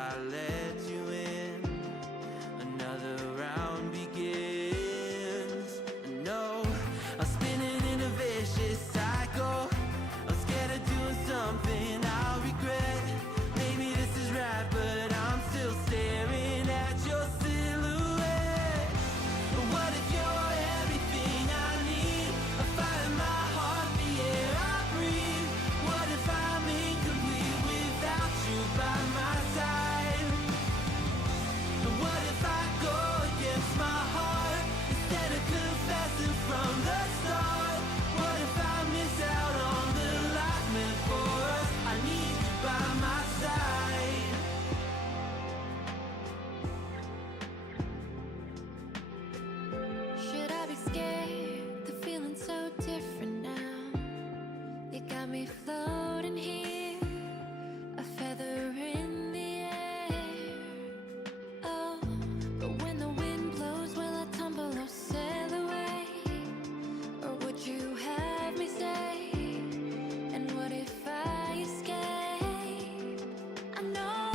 I let you in, another round begins. No, I'm spinning in a vicious cycle. I'm scared of doing something I'll regret. Maybe this is right, but I'm still staring at your silhouette. What if you're everything I need? A fire in my heart, the air I breathe. What if I'm incomplete without you by my side? What if I go against my heart instead of confessing from the start? What if I miss out on the life meant for us? I need you by my side. Should I be scared? The feeling's so different now. You got me floating here, a feather in the air. Oh, but when the wind blows, will I tumble or sail away? Or would you have me stay? And what if I escape? I know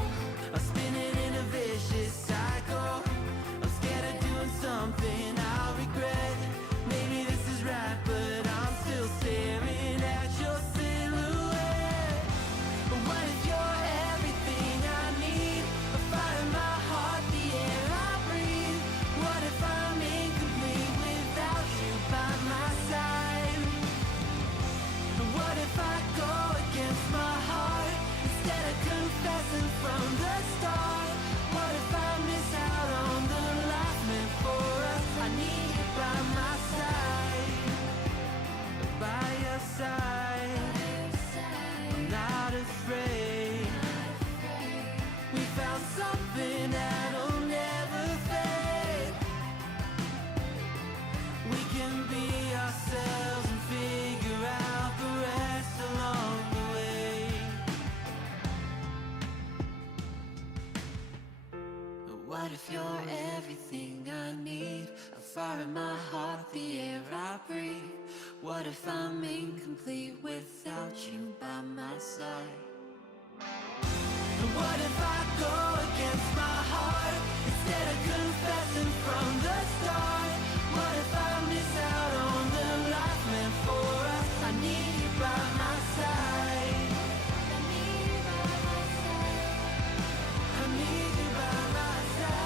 I'm spinning in a vicious cycle. I'm scared of doing something I'll regret. Maybe this is right, but I'm still staring at your silhouette. What if you're everything I need? A fire in my heart, the air I breathe. What if I'm incomplete without you by my side? What if I go against my heart instead of confessing from the start? What if I miss out on the life meant for us? I need you by my side, by your side. I'm not afraid. We found something that'll never fade. We can be ourselves and figure out the rest along the way. What if you're everything I need? A fire in my heart, the air I breathe. What if I'm incomplete without you by my side? What if I go against my heart instead of confessing from the start? What if I miss out on the life meant for us? I need you by my side. I need you by my side. I need you by my side.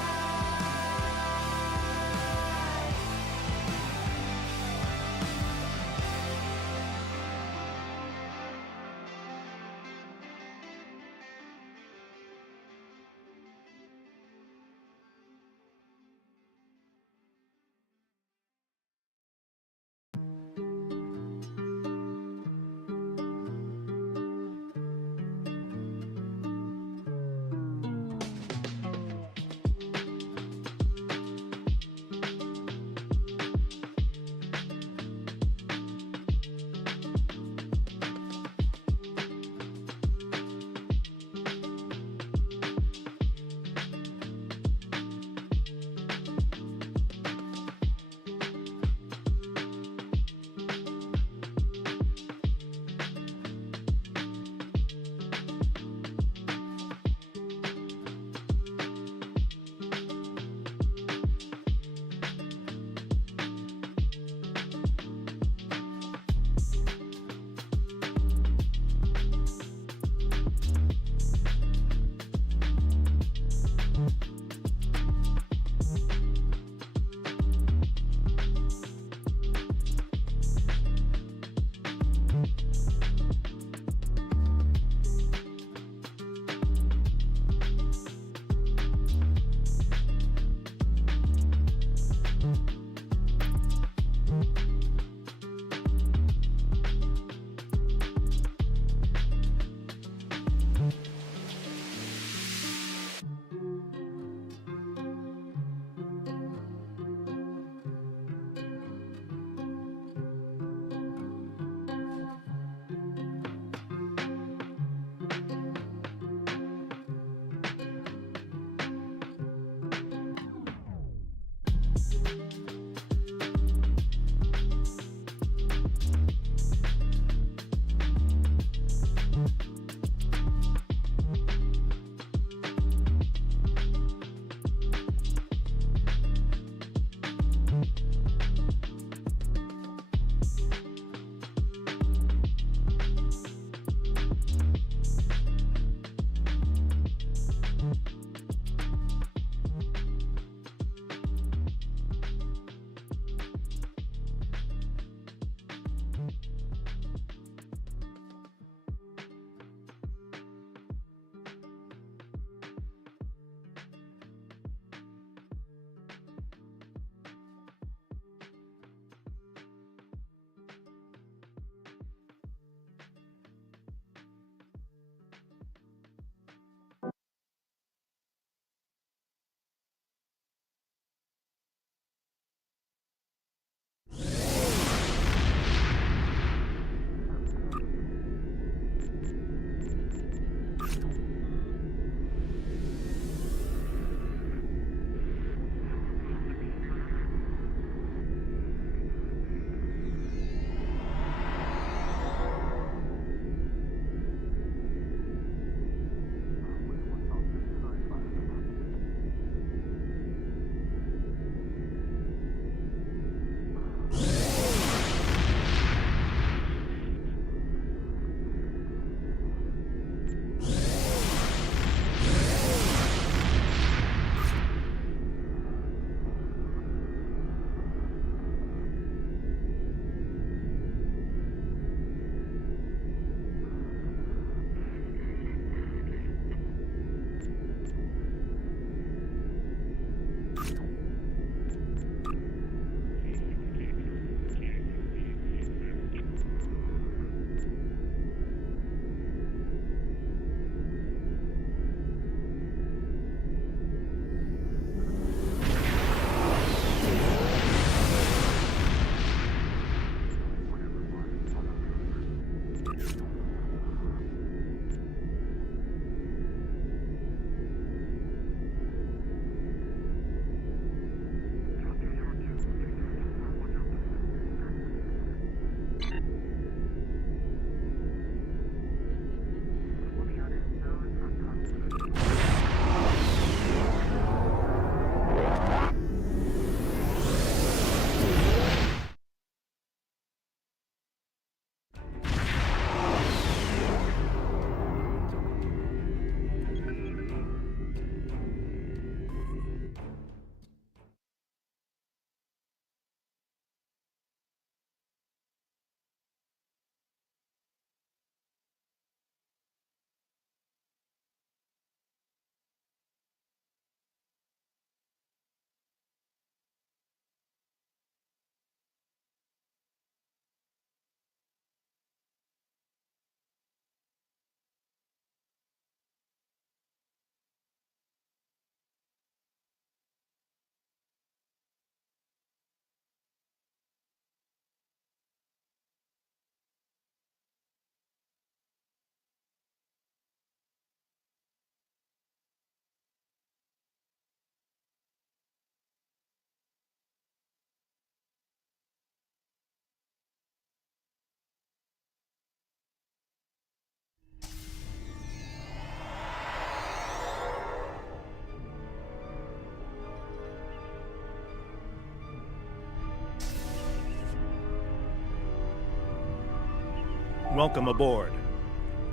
welcome aboard.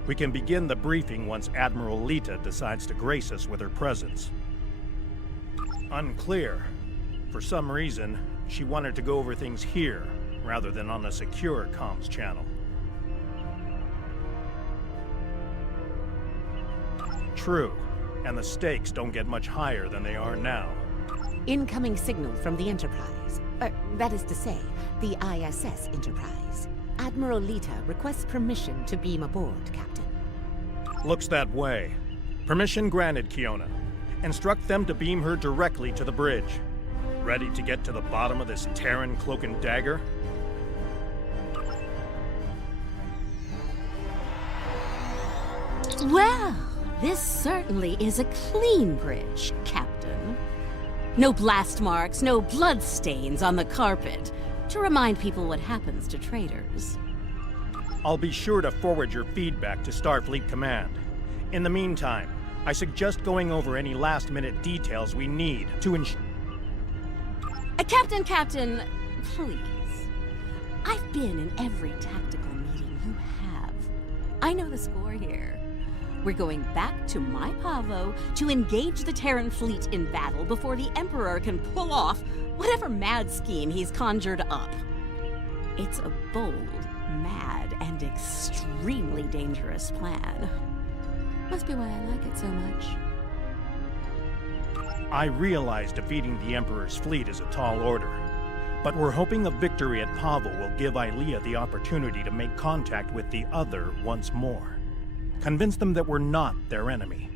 We can begin the briefing once Admiral Lita decides to grace us with her presence. Unclear. For some reason, she wanted to go over things here, rather than on a secure comms channel. True, and the stakes don't get much higher than they are now. Incoming signal from the Enterprise. That is to say, the ISS Enterprise. Admiral Lita requests permission to beam aboard, Captain. Looks that way. Permission granted, Kiona. Instruct them to beam her directly to the bridge. Ready to get to the bottom of this Terran cloak and dagger? Well, this certainly is a clean bridge, Captain. No blast marks, no blood stains on the carpet, to remind people what happens to traitors. I'll be sure to forward your feedback to Starfleet Command. In the meantime, I suggest going over any last-minute details we need to ensure... Captain, please. I've been in every tactical meeting you have. I know the score here. We're going back to my Pavo to engage the Terran fleet in battle before the Emperor can pull off whatever mad scheme he's conjured up. It's a bold, mad, and extremely dangerous plan. Must be why I like it so much. I realize defeating the Emperor's fleet is a tall order, but we're hoping a victory at Pavo will give Ilea the opportunity to make contact with the Other once more. Convince them that we're not their enemy.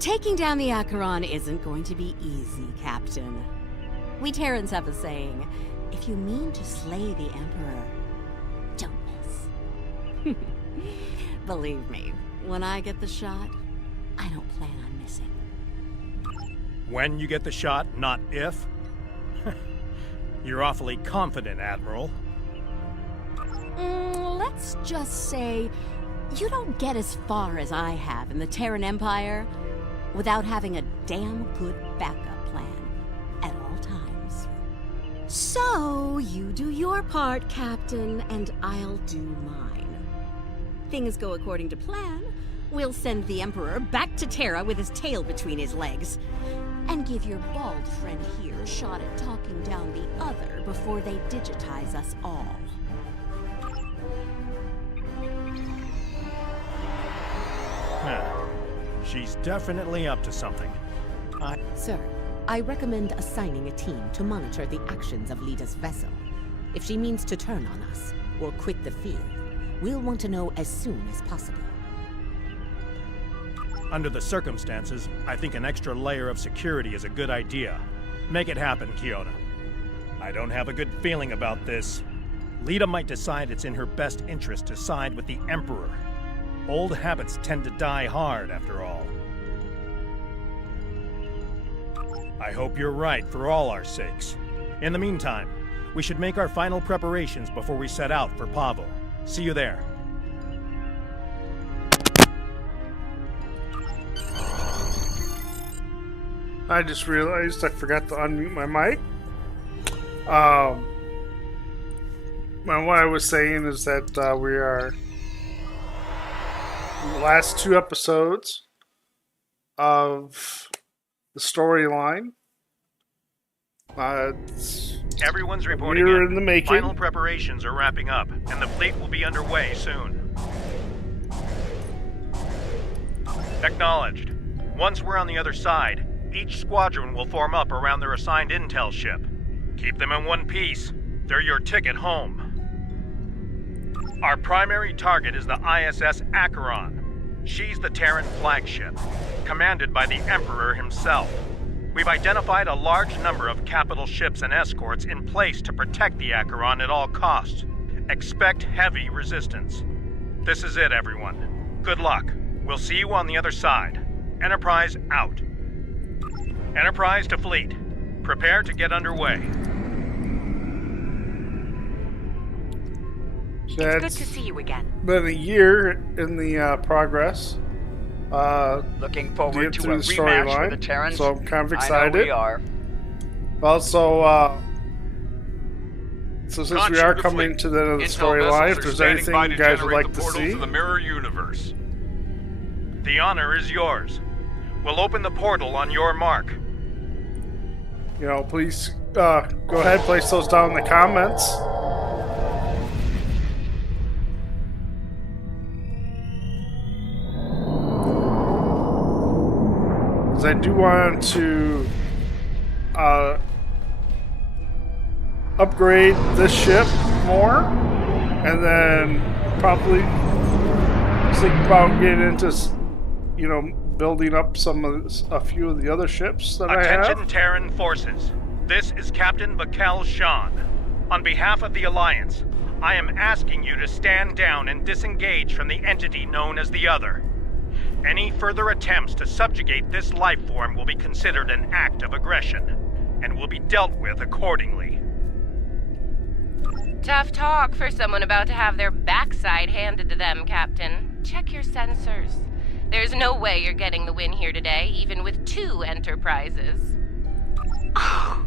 Taking down the Acheron isn't going to be easy, Captain. We Terrans have a saying, if you mean to slay the Emperor, don't miss. Believe me, when I get the shot, I don't plan on missing. When you get the shot, not if? You're awfully confident, Admiral. Let's just say you don't get as far as I have in the Terran Empire without having a damn good backup plan at all times. So, you do your part, Captain, and I'll do mine. Things go according to plan, we'll send the Emperor back to Terra with his tail between his legs, and give your bald friend here a shot at talking down the Other before they digitize us all. She's definitely up to something. Sir, I recommend assigning a team to monitor the actions of Lita's vessel. If she means to turn on us, or quit the field, we'll want to know as soon as possible. Under the circumstances, I think an extra layer of security is a good idea. Make it happen, Kiona. I don't have a good feeling about this. Lita might decide it's in her best interest to side with the Emperor. Old habits tend to die hard, after all. I hope you're right for all our sakes. In the meantime, we should make our final preparations before we set out for Pavo. See you there. I just realized I forgot to unmute my mic. What I was saying is that we are in the last 2 episodes of the storyline. Everyone's reporting we're in the making. Final preparations are wrapping up, and the fleet will be underway soon. Acknowledged. Once we're on the other side, each squadron will form up around their assigned intel ship. Keep them in one piece. They're your ticket home. Our primary target is the ISS Acheron. She's the Terran flagship, commanded by the Emperor himself. We've identified a large number of capital ships and escorts in place to protect the Acheron at all costs. Expect heavy resistance. This is it, everyone. Good luck. We'll see you on the other side. Enterprise out. Enterprise to fleet. Prepare to get underway. It's good to see you again. Been a year in the progress. Looking forward to a rematch for the Terrans. So I'm kind of excited. I know we are. Also, So since we are coming to the end of the storyline, if there's anything you guys would like to see, to the mirror universe. The honor is yours. We'll open the portal on your mark. you know, please go ahead, place those down in the comments. Because I do want to upgrade this ship more, and then probably think about getting into, you know, building up a few of the other ships that I have. Attention Terran forces. This is Captain Vakel Shan. On behalf of the Alliance, I am asking you to stand down and disengage from the entity known as the Other. Any further attempts to subjugate this life form will be considered an act of aggression, and will be dealt with accordingly. Tough talk for someone about to have their backside handed to them, Captain. Check your sensors. There's no way you're getting the win here today, even with 2 Enterprises. Oh,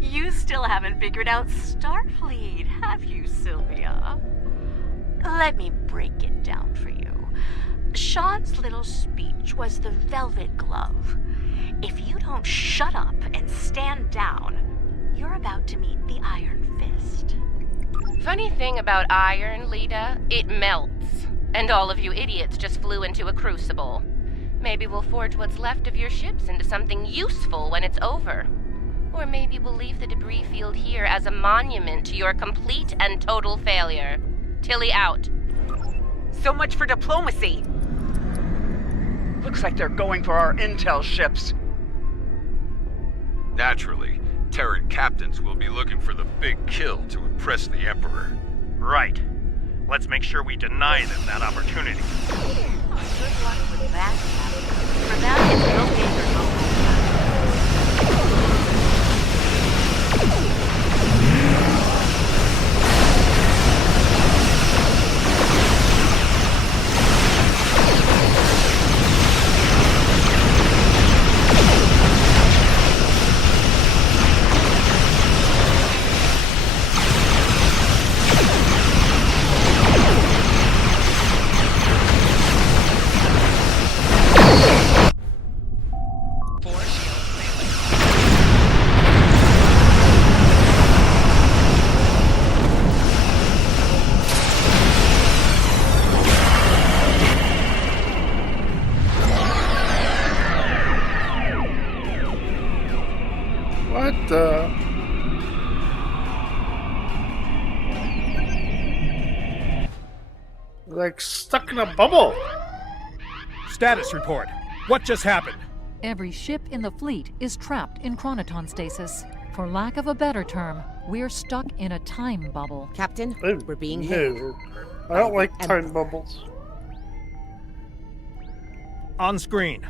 you still haven't figured out Starfleet, have you, Sylvia? Let me break it down for you. Sean's little speech was the velvet glove. If you don't shut up and stand down, you're about to meet the Iron Fist. Funny thing about iron, Lita, it melts. And all of you idiots just flew into a crucible. Maybe we'll forge what's left of your ships into something useful when it's over. Or maybe we'll leave the debris field here as a monument to your complete and total failure. Tilly out. So much for diplomacy. Looks like they're going for our intel ships. Naturally, Terran captains will be looking for the big kill to impress the Emperor. Right. Let's make sure we deny them that opportunity. Good luck with that, Captain. For them, it's no danger, no danger. Like stuck in a bubble. Status report. What just happened? Every ship in the fleet is trapped in chronoton stasis. For lack of a better term, we're stuck in a time bubble. Captain, we're being No, I don't like time bubbles. On screen.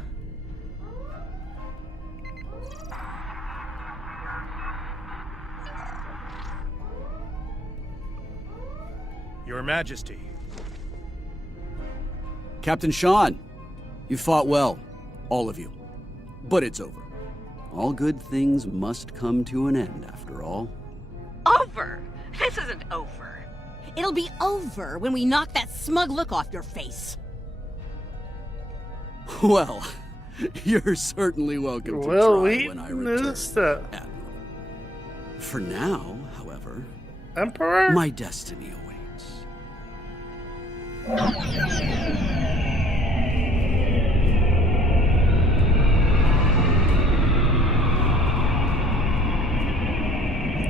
Your Majesty. Captain Sean, you fought well, all of you. But it's over. All good things must come to an end, after all. Over? This isn't over. It'll be over when we knock that smug look off your face. Well, you're certainly welcome to try when I return, Admiral. For now, however, Emperor? my destiny awaits.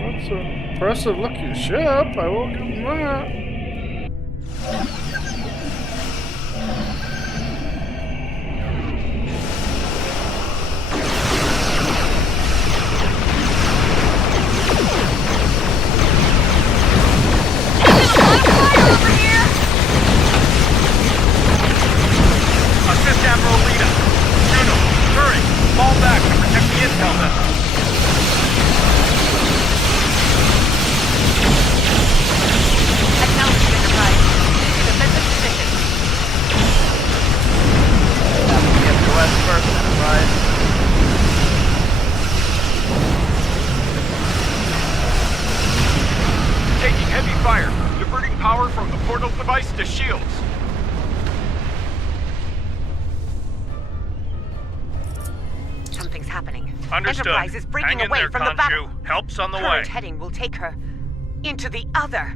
That's an impressive looking ship, I will give him that. Assist Admiral Lita. Juno, hurry. Fall back to protect the intel vessel. I vessels. Something's happening. Understood. Enterprise is breaking Hang in away there, from the battle. Khonshu. Help's on the Current way. heading will take her into the other.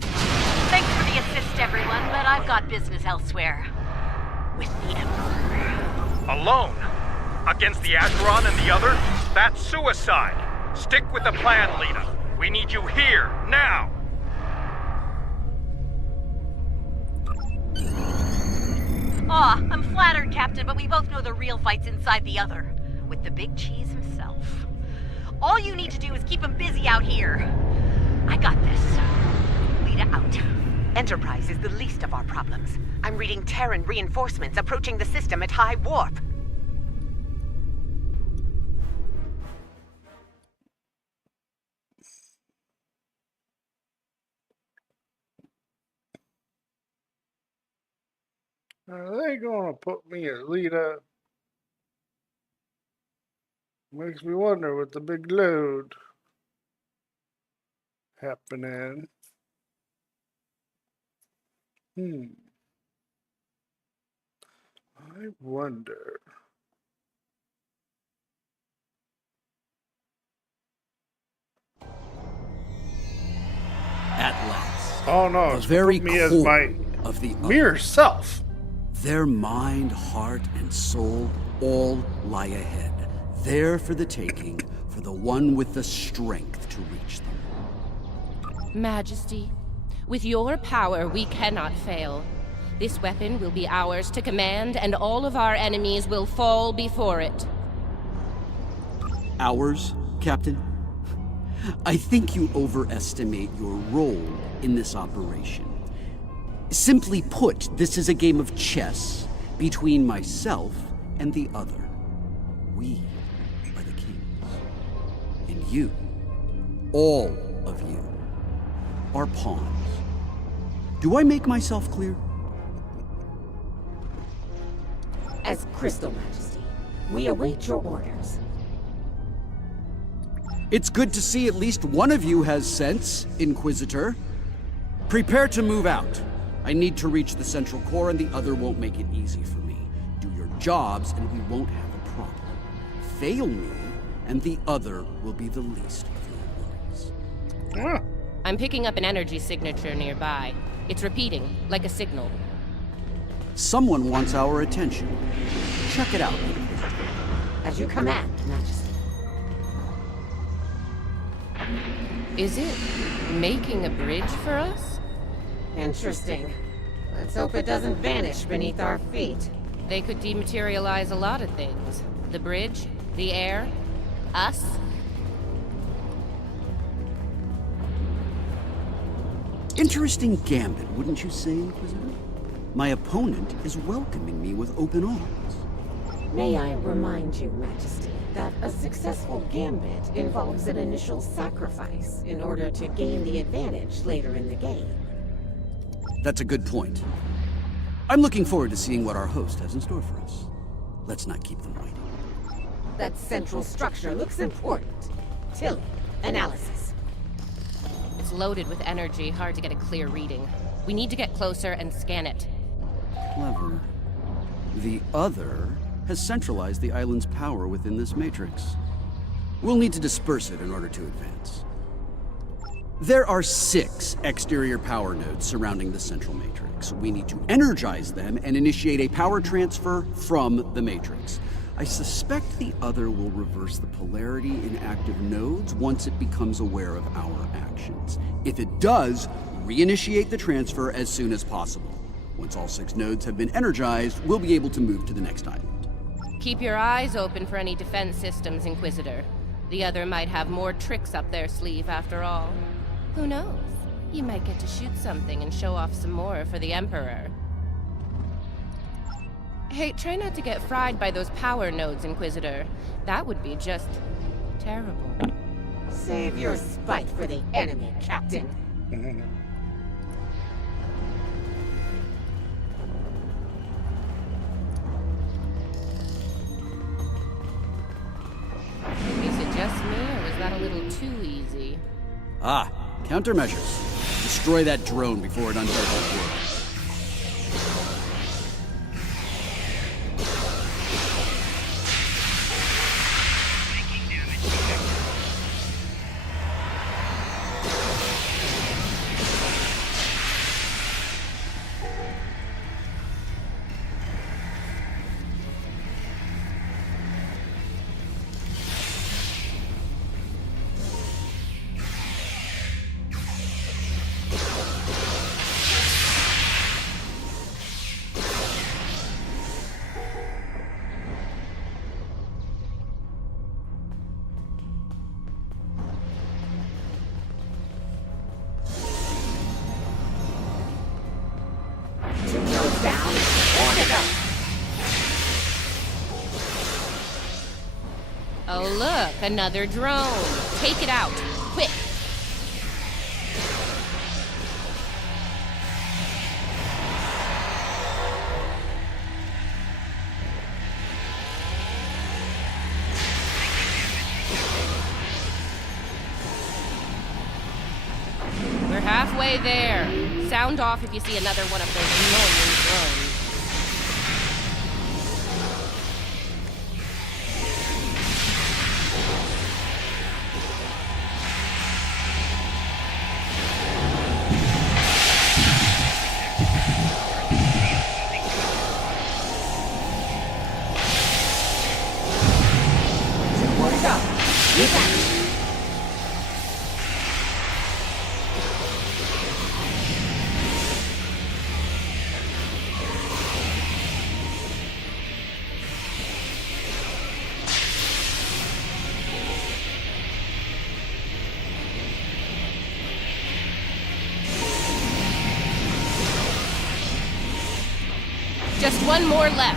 Thanks for the assist, everyone, but I've got business elsewhere. With the Emperor. Alone? Against the Acheron and the other? That's suicide. Stick with the plan, Lita. We need you here, now. Aw, I'm flattered, Captain, but we both know the real fight's inside the other. With the big cheese himself. All you need to do is keep him busy out here. I got this. Lita out. Enterprise is the least of our problems. I'm reading Terran reinforcements approaching the system at high warp. Are they gonna put me as leader? Makes me wonder with the big load happening. I wonder. At last. Oh no, The it's very put me as core my of the mere self. Their mind, heart, and soul all lie ahead. There for the taking, for the one with the strength to reach them. Majesty, with your power, we cannot fail. This weapon will be ours to command, and all of our enemies will fall before it. Ours, Captain? I think you overestimate your role in this operation. Simply put, this is a game of chess between myself and the other. We are the kings. And you, all of you, are pawns. Do I make myself clear? As Crystal Majesty, we await your orders. It's good to see at least one of you has sense, Inquisitor. Prepare to move out. I need to reach the central core, and the other won't make it easy for me. Do your jobs, and we won't have a problem. Fail me, and the other will be the least of your worries. I'm picking up an energy signature nearby. It's repeating, like a signal. Someone wants our attention. Check it out, Inquisitor. As you command, Majesty. Is it making a bridge for us? Interesting. Let's hope it doesn't vanish beneath our feet. They could dematerialize a lot of things. The bridge, the air, us. Interesting gambit, wouldn't you say, Inquisitor? My opponent is welcoming me with open arms. May I remind you, Majesty, that a successful gambit involves an initial sacrifice in order to gain the advantage later in the game. That's a good point. I'm looking forward to seeing what our host has in store for us. Let's not keep them waiting. That central structure looks important. Tilly, analysis. It's loaded with energy, hard to get a clear reading. We need to get closer and scan it. Clever. The other has centralized the island's power within this matrix. We'll need to disperse it in order to advance. There are 6 exterior power nodes surrounding the central matrix. We need to energize them and initiate a power transfer from the matrix. I suspect the other will reverse the polarity in active nodes once it becomes aware of our actions. If it does, reinitiate the transfer as soon as possible. Once all 6 nodes have been energized, we'll be able to move to the next island. Keep your eyes open for any defense systems, Inquisitor. The other might have more tricks up their sleeve after all. Who knows? You might get to shoot something and show off some more for the Emperor. Hey, try not to get fried by those power nodes, Inquisitor. That would be just terrible. Save your spite for the enemy, Captain. Is it just me, or was that a little too easy? Ah, countermeasures. Destroy that drone before it undoes its work. down. Order up. Oh, look, another drone. Take it out, quick. We're halfway there. Sound off if you see another one of those annoying drones. Just one more left.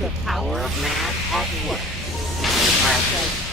The power of math at work. Impressive.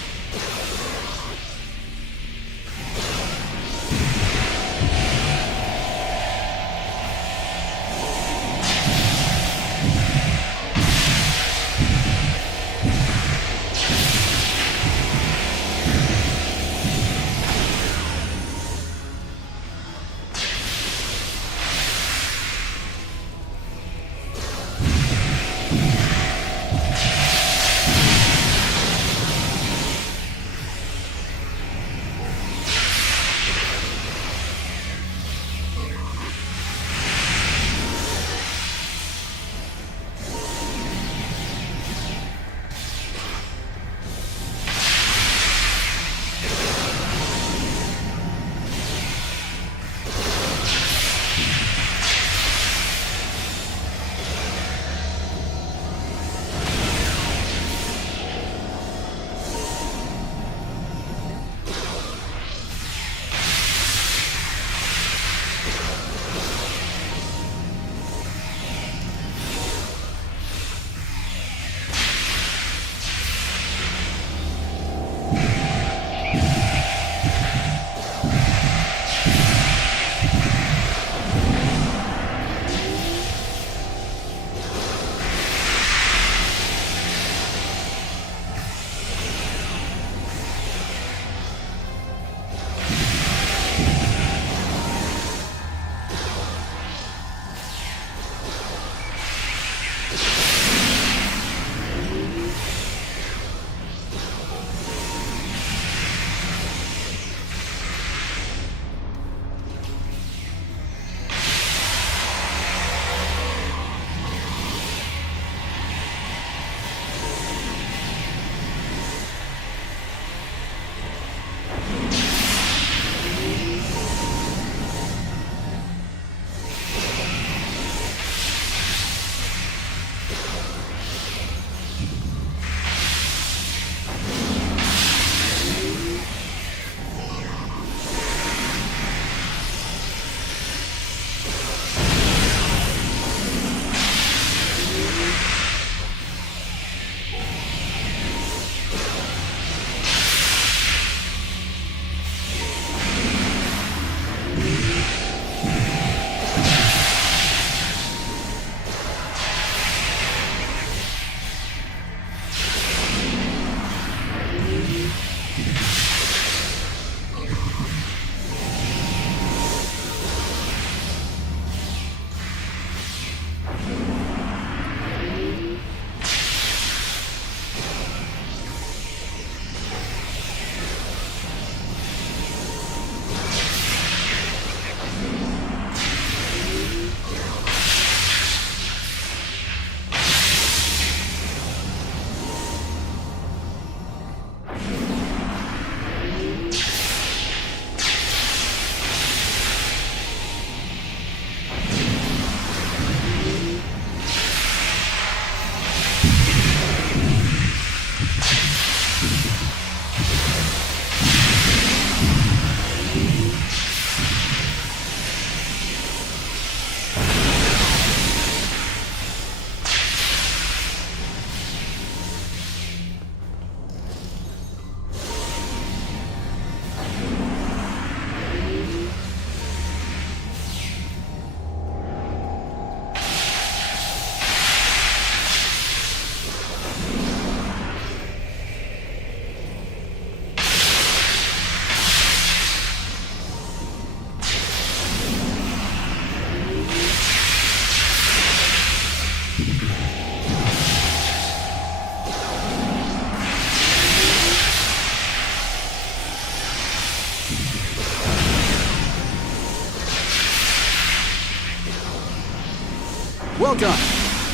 Well done.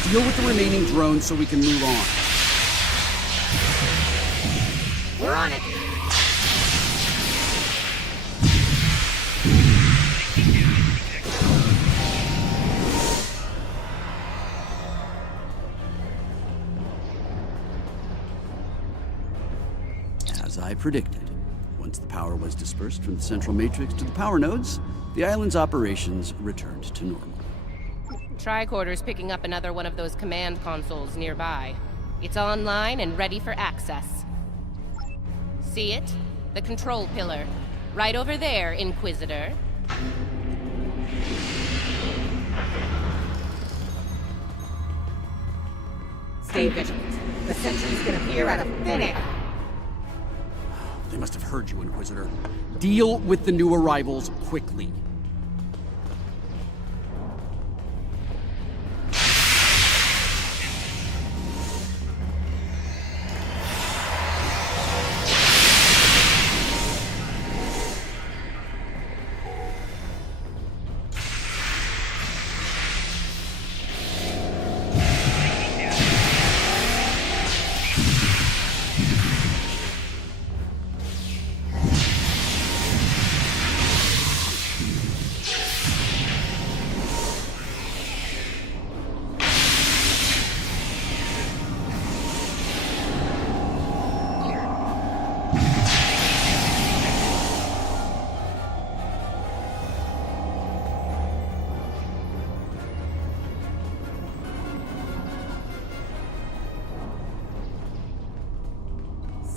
Deal with the remaining drones so we can move on. We're on it. As I predicted, once the power was dispersed from the central matrix to the power nodes, the island's operations returned to normal. Tricorder's picking up another one of those command consoles nearby. It's online and ready for access. See it? The control pillar. Right over there, Inquisitor. Stay vigilant. The sentries can appear out of thin air. They must have heard you, Inquisitor. Deal with the new arrivals quickly.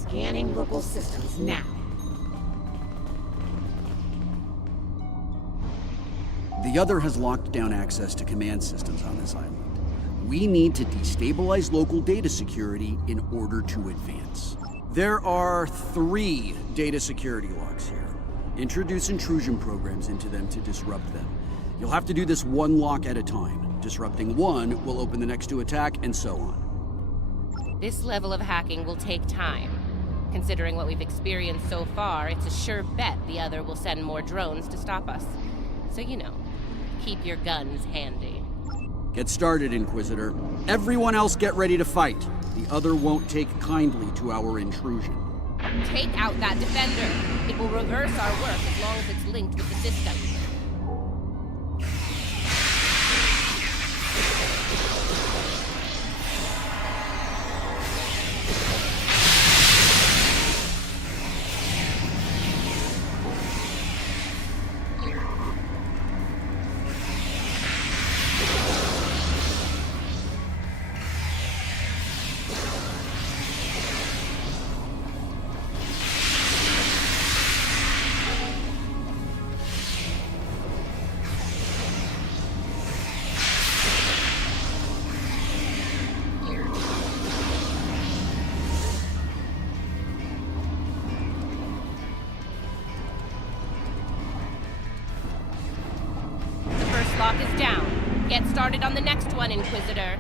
Scanning local systems now. The other has locked down access to command systems on this island. We need to destabilize local data security in order to advance. There are 3 data security locks here. Introduce intrusion programs into them to disrupt them. You'll have to do this one lock at a time. Disrupting one will open the next to attack, and so on. This level of hacking will take time. Considering what we've experienced so far, it's a sure bet the other will send more drones to stop us. So you know, keep your guns handy. Get started, Inquisitor. Everyone else get ready to fight. The other won't take kindly to our intrusion. Take out that defender. It will reverse our work as long as it's linked with the system. Lock is down. Get started on the next one, Inquisitor.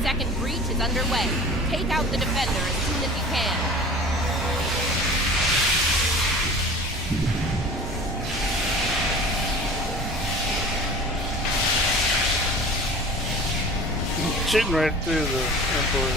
Second breach is underway. Take out the defender as soon as you can. Shooting right through the Emperor.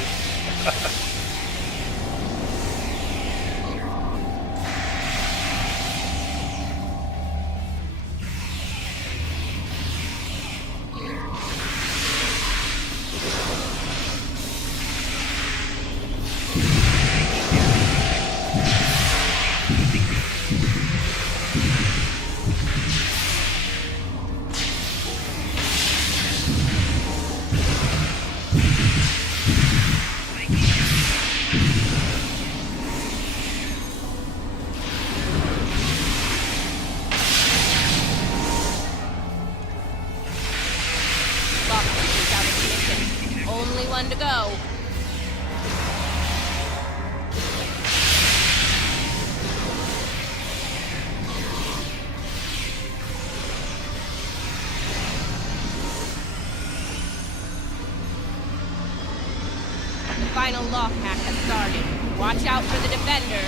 Only one to go. The final lock hack has started. Watch out for the defender.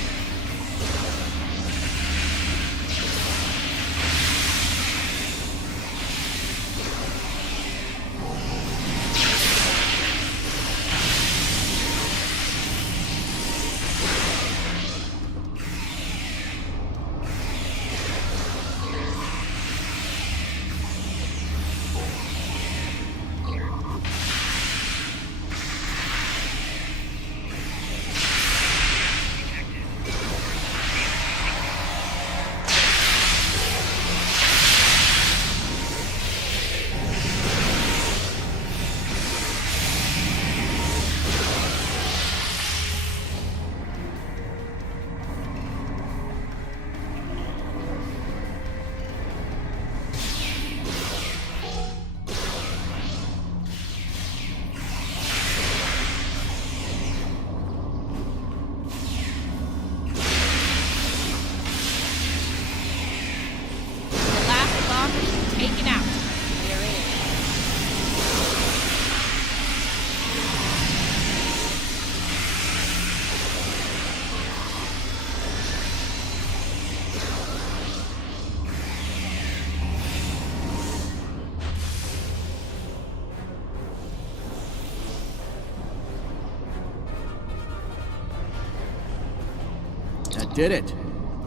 did it.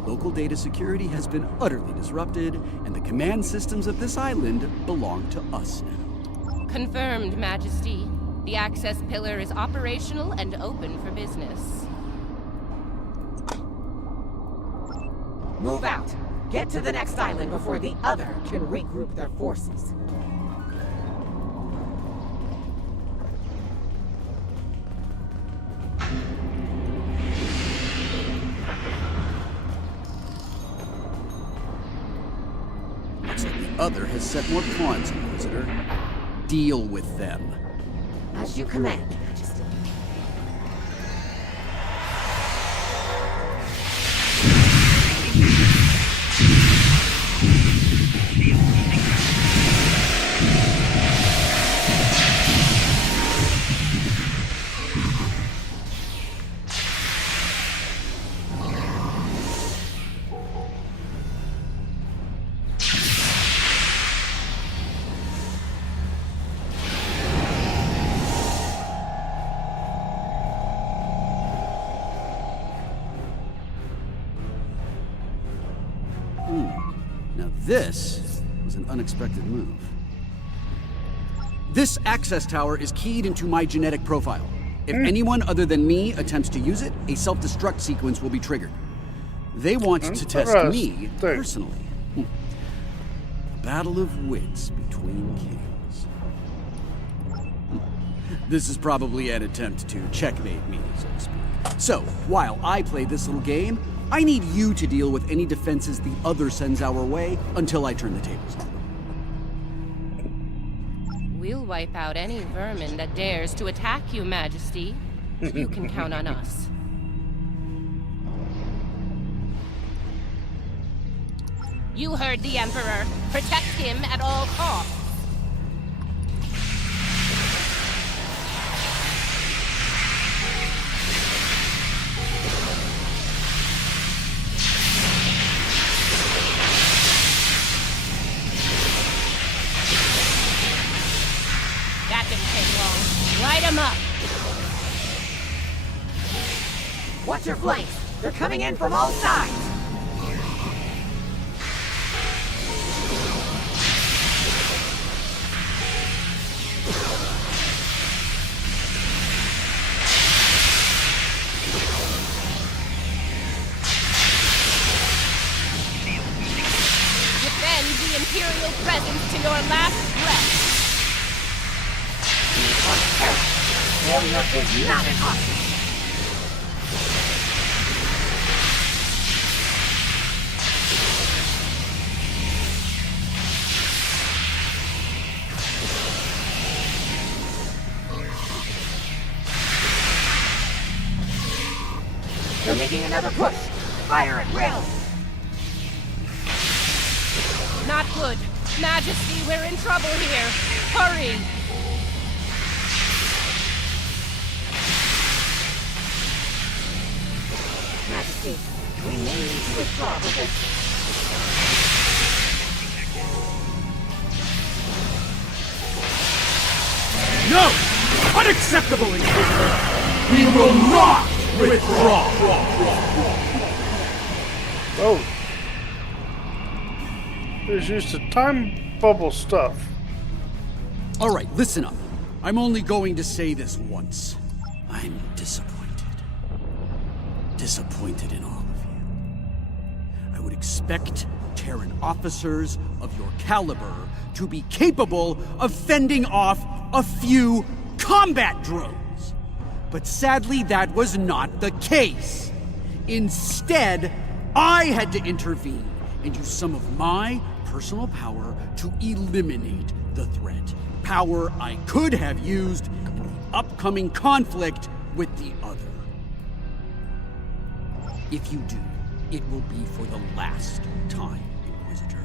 Local data security has been utterly disrupted, and the command systems of this island belong to us now. Confirmed, Majesty. The access pillar is operational and open for business. Move out. Get to the next island before the other can regroup their forces. Looks like the other has set more pawns, Inquisitor. Deal with them. As you command, Majesty. Now this was an unexpected move. This access tower is keyed into my genetic profile. If anyone other than me attempts to use it, a self-destruct sequence will be triggered. They want to test me personally. A battle of wits between kings. This is probably an attempt to checkmate me, so to speak. So, while I play this little game, I need you to deal with any defenses the other sends our way until I turn the tables on them. We'll wipe out any vermin that dares to attack you, Majesty. You can count on us. You heard the Emperor. Protect him at all costs. That didn't take long. Light him up. Watch your flanks! They're coming in from all sides! Defend the Imperial presence to your last breath. Failure is not an option! They're making another push! Fire at will! Not good. Majesty, we're in trouble here. Hurry! Majesty, we may need to withdraw because... No! Unacceptable, Inquisitor! We will not withdraw! Oh. There's used to time bubble stuff. Alright, listen up. I'm only going to say this once. I'm disappointed. Disappointed in all of you. I would expect Terran officers of your caliber to be capable of fending off a few combat drones. But sadly, that was not the case. Instead, I had to intervene and use some of my personal power to eliminate the threat. Power I could have used in the upcoming conflict with the other. If you do, it will be for the last time, Inquisitor.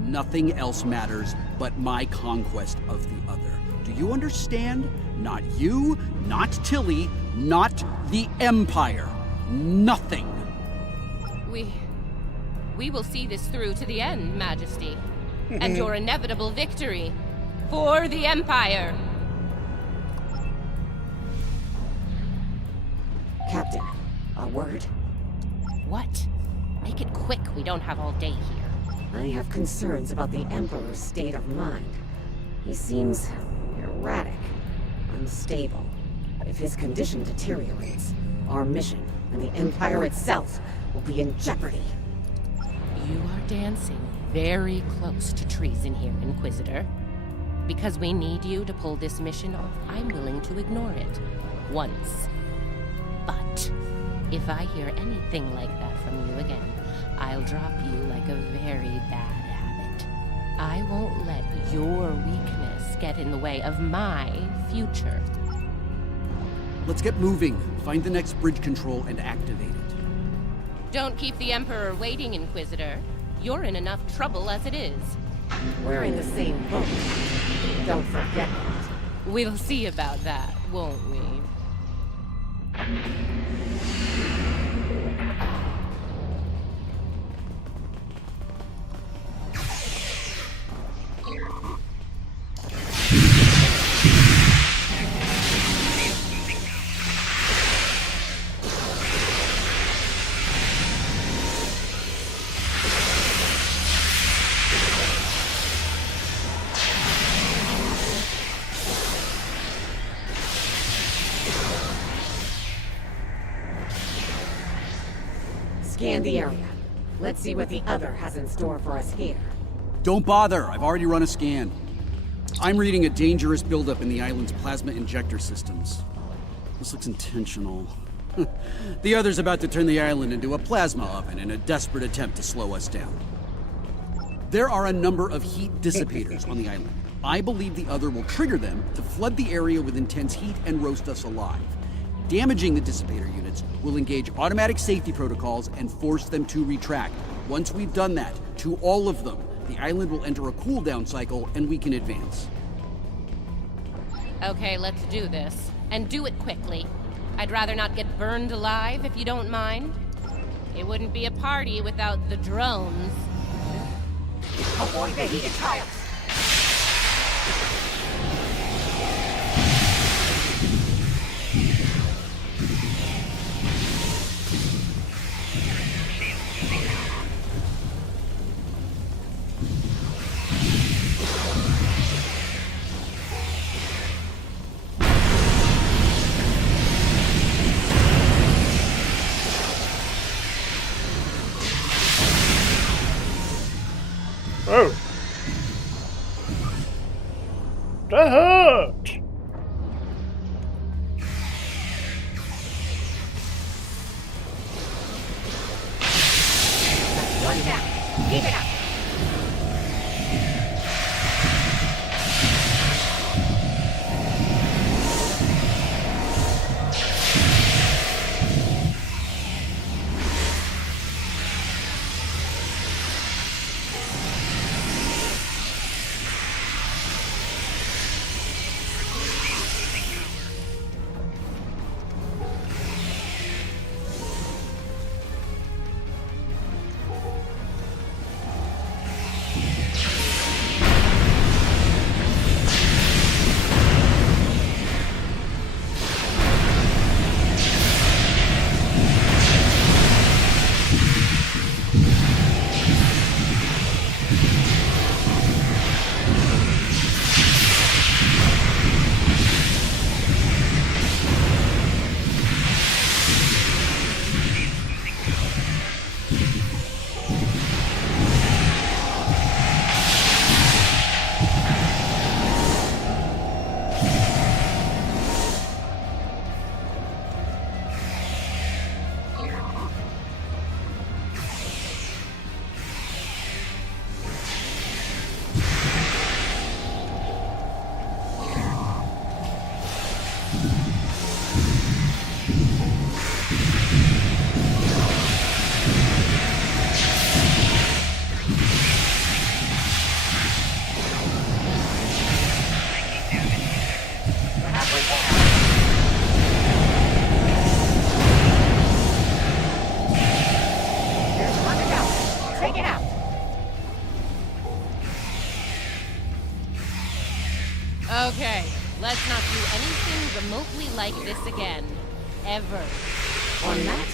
Nothing else matters but my conquest of the other. Do you understand? Not you, not Tilly, not the Empire. Nothing. We will see this through to the end, Majesty. And your inevitable victory for the Empire. Captain, a word? What? Make it quick, we don't have all day here. I have concerns about the Emperor's state of mind. He seems erratic, unstable. If his condition deteriorates, our mission and the Empire itself will be in jeopardy. You are dancing very close to treason here, Inquisitor. Because we need you to pull this mission off, I'm willing to ignore it. Once. But if I hear anything like that from you again, I'll drop you like a very bad habit. I won't let your weakness get in the way of my future. Let's get moving. Find the next bridge control and activate it. Don't keep the Emperor waiting, Inquisitor. You're in enough trouble as it is. We're in the same boat. Don't forget that. We'll see about that, won't we? Scan the area. Let's see what the other has in store for us here. Don't bother, I've already run a scan. I'm reading a dangerous buildup in the island's plasma injector systems. This looks intentional. The other's about to turn the island into a plasma oven in a desperate attempt to slow us down. There are a number of heat dissipators on the island. I believe the other will trigger them to flood the area with intense heat and roast us alive. Damaging the dissipator units will engage automatic safety protocols and force them to retract. Once we've done that, to all of them, the island will enter a cooldown cycle and we can advance. Okay, let's do this. And do it quickly. I'd rather not get burned alive, if you don't mind. It wouldn't be a party without the drones. Avoid the heated tiles! Oh. That hurt! One down. Keep it up. Okay, let's not do anything remotely like this again. Ever. On that,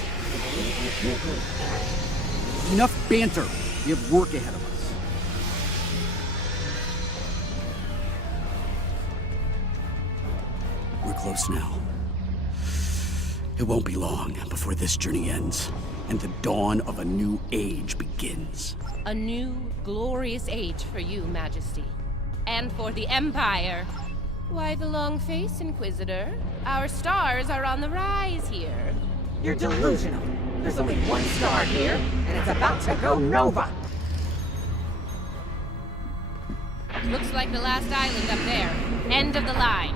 Enough banter. We have work ahead of us. We're close now. It won't be long before this journey ends, and the dawn of a new age begins. A new, glorious age for you, Majesty. And for the Empire. Why the long face, Inquisitor? Our stars are on the rise here. You're delusional. There's only one star here, and it's about to go nova. Looks like the last island up there. End of the line.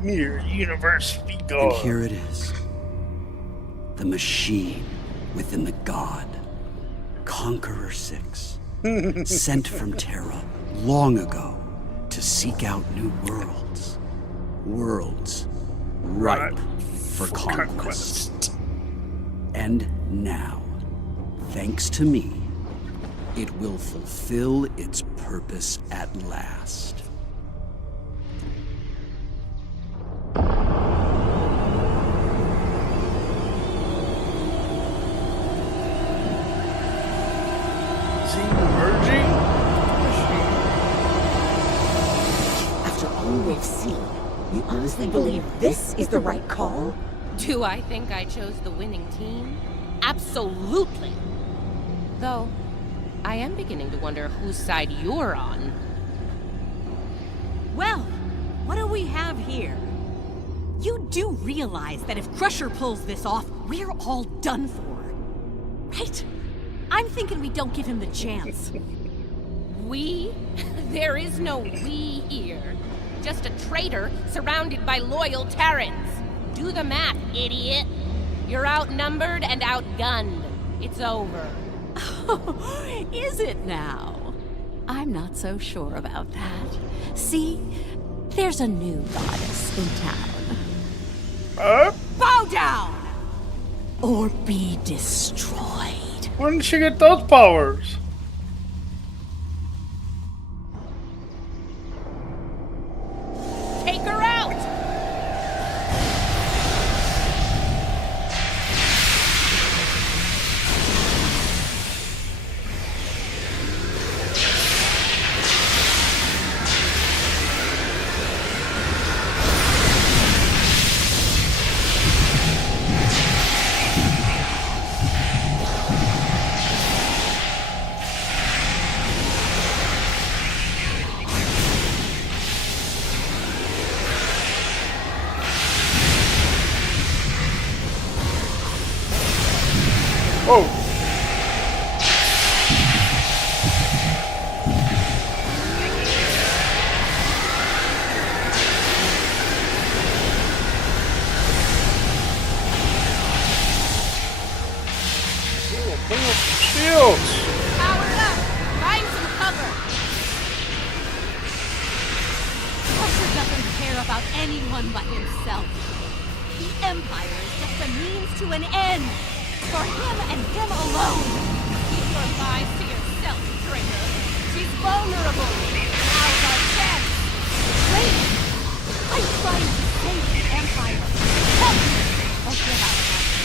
Mirror universe be And gone. here it is. The machine within the god. Conqueror 6. Sent from Terra long ago to seek out new worlds. Worlds ripe for conquest. And now, thanks to me, it will fulfill its purpose at last. After all we've seen, you honestly believe this is the right call? Do I think I chose the winning team? Absolutely. Though, I am beginning to wonder whose side you're on. Well, what do we have here? You do realize that if Crusher pulls this off, we're all done for, right? I'm thinking we don't give him the chance. We? There is no we here. Just a traitor surrounded by loyal Terrans. Do the math, idiot. You're outnumbered and outgunned. It's over. Is it now? I'm not so sure about that. See, there's a new goddess in town. Bow down! Or be destroyed. When did she get those powers? Take her out! Oh! Bring up some shields! Power up! Find some cover! Crusher doesn't care about anyone but himself. The Empire is just a means to an end. For him and him alone. Keep your lies to yourself, traitor. She's vulnerable. Now's our chance. Wait! I'm trying to save the Empire. Help me! Or get out of my way.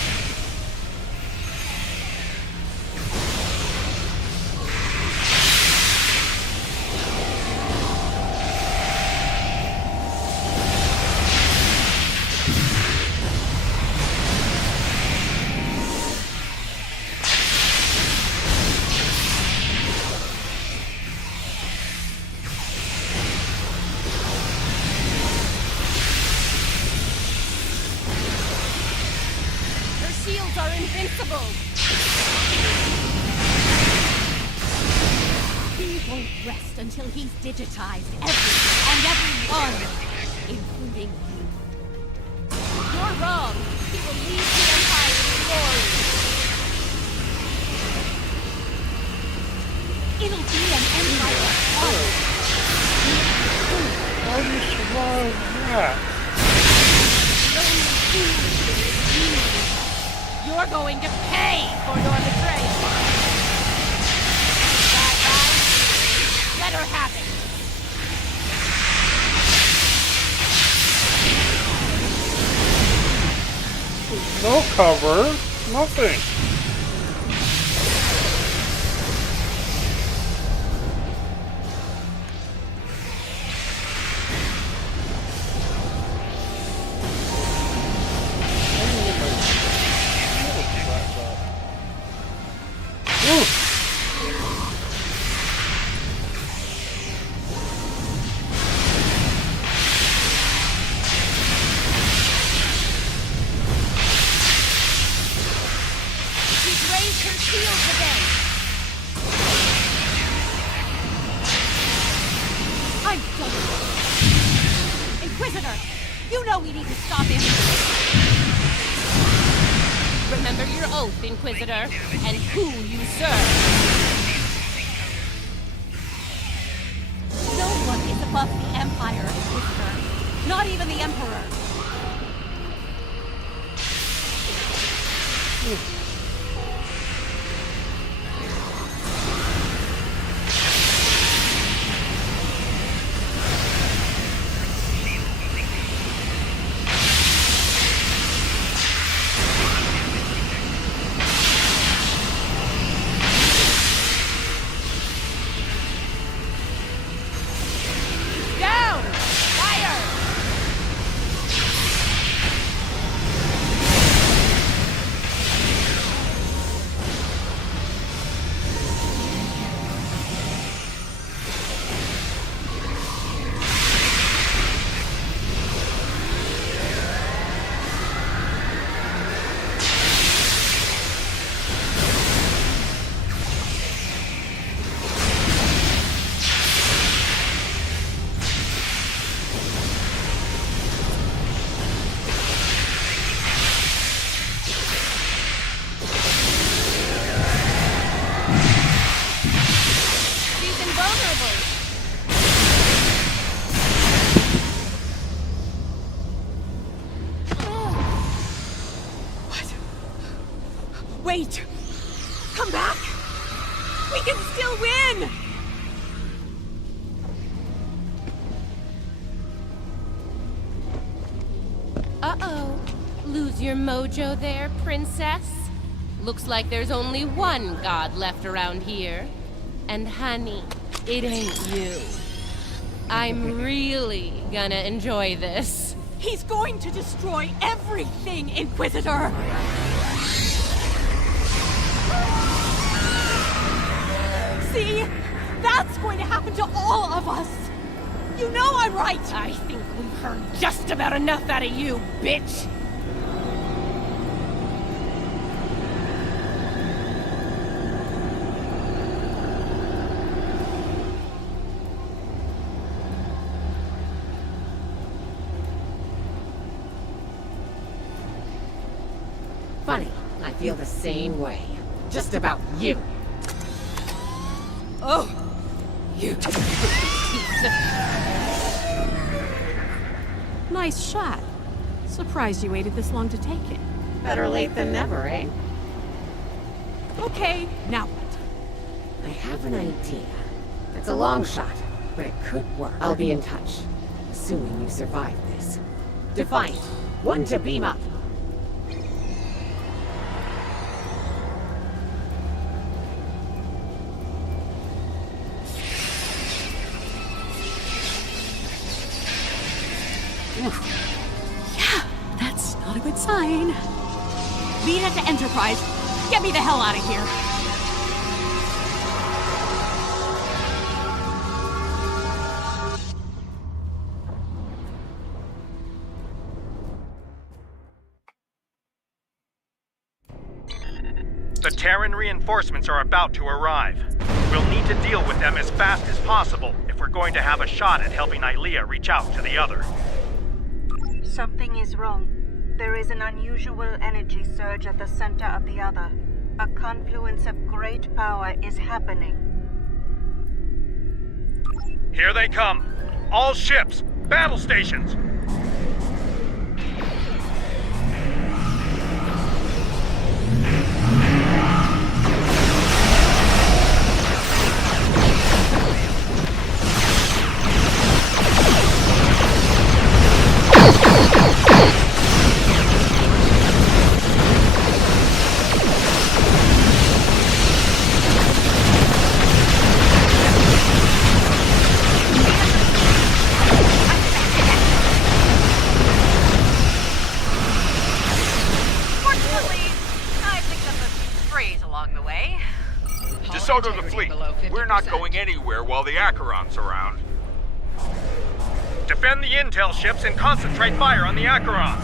rebels are invincible! He won't rest until he's digitized everything and everyone, including you. You're wrong! He will lead the Empire in glory! It'll be an empire of How do you survive that? You're going to pay for your betrayal! That line, let her have it! No cover, nothing. She's raised her shields again! I'm done. Inquisitor, you know we need to stop him. Remember your oath, Inquisitor, and who you serve. No one is above the Empire, Inquisitor. Not even the Emperor. Down! Fire! She's invulnerable! Wait! Come back! We can still win! Uh-oh. Lose your mojo there, princess? Looks like there's only one god left around here. And honey, it ain't you. I'm really gonna enjoy this. He's going to destroy everything, Inquisitor! See? That's going to happen to all of us! You know I'm right! I think we've heard just about enough out of you, bitch! Funny, I feel the same way. Just about you. Oh! You Nice shot. Surprised you waited this long to take it. Better late than never, eh? Okay, now what? I have an idea. It's a long shot, but it could work. I'll be in touch, assuming you survive this. Defiant, one to beam up. Yeah, that's not a good sign. Lead it to Enterprise. Get me the hell out of here. The Terran reinforcements are about to arrive. We'll need to deal with them as fast as possible if we're going to have a shot at helping Ilea reach out to the other. Something is wrong. There is an unusual energy surge at the center of the other. A confluence of great power is happening. Here they come! All ships! Battle stations! DeSoto to fleet. We're not going anywhere while the Acheron's around. Defend the intel ships and concentrate fire on the Acheron.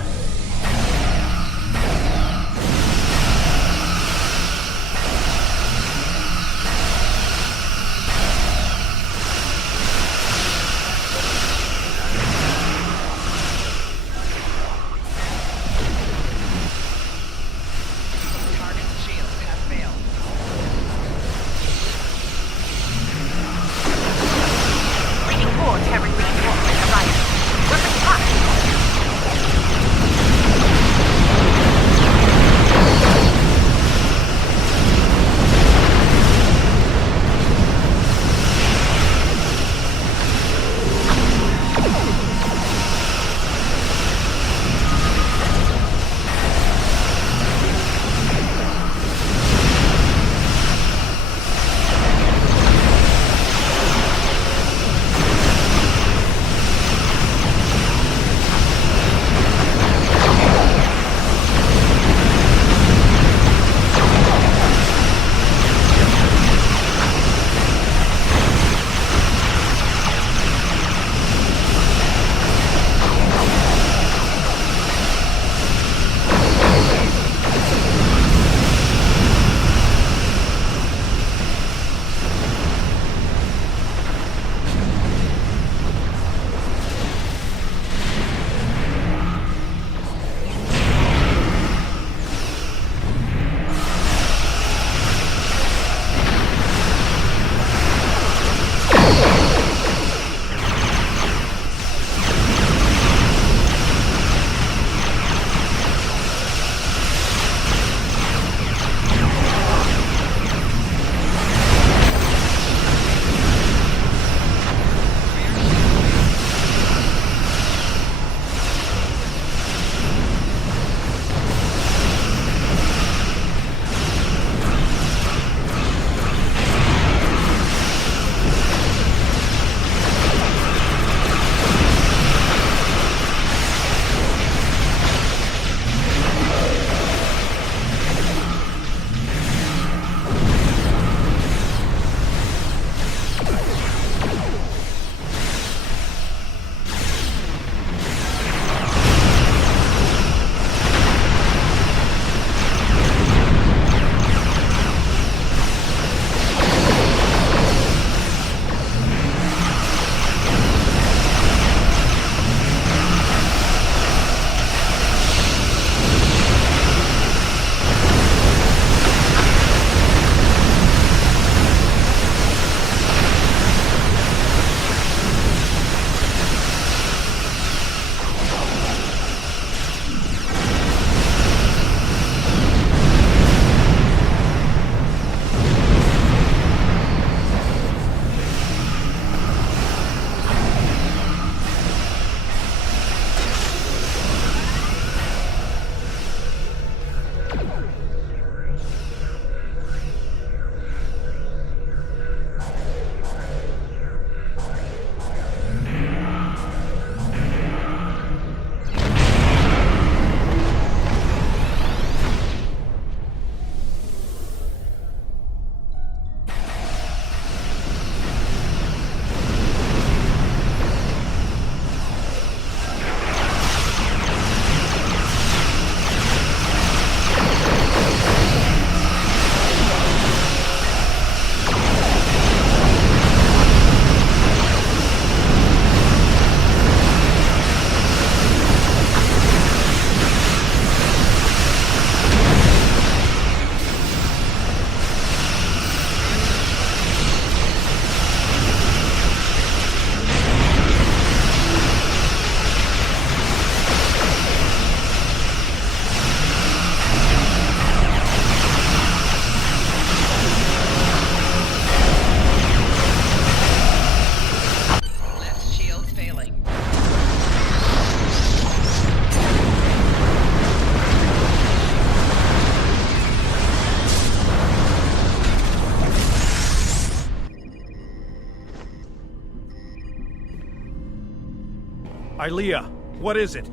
Ilea, what is it?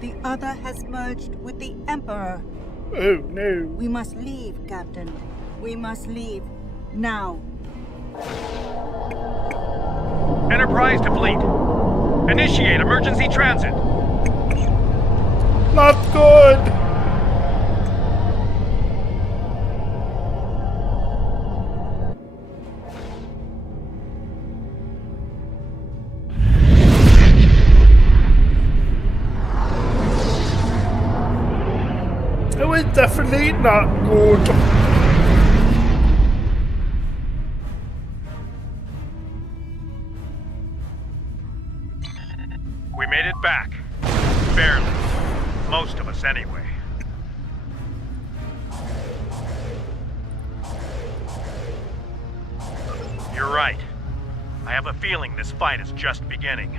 The other has merged with the Emperor. Oh no. We must leave, Captain. We must leave. Now. Enterprise to fleet. Initiate emergency transit. Not good. It was definitely not good. We made it back. Barely. Most of us, anyway. You're right. I have a feeling this fight is just beginning.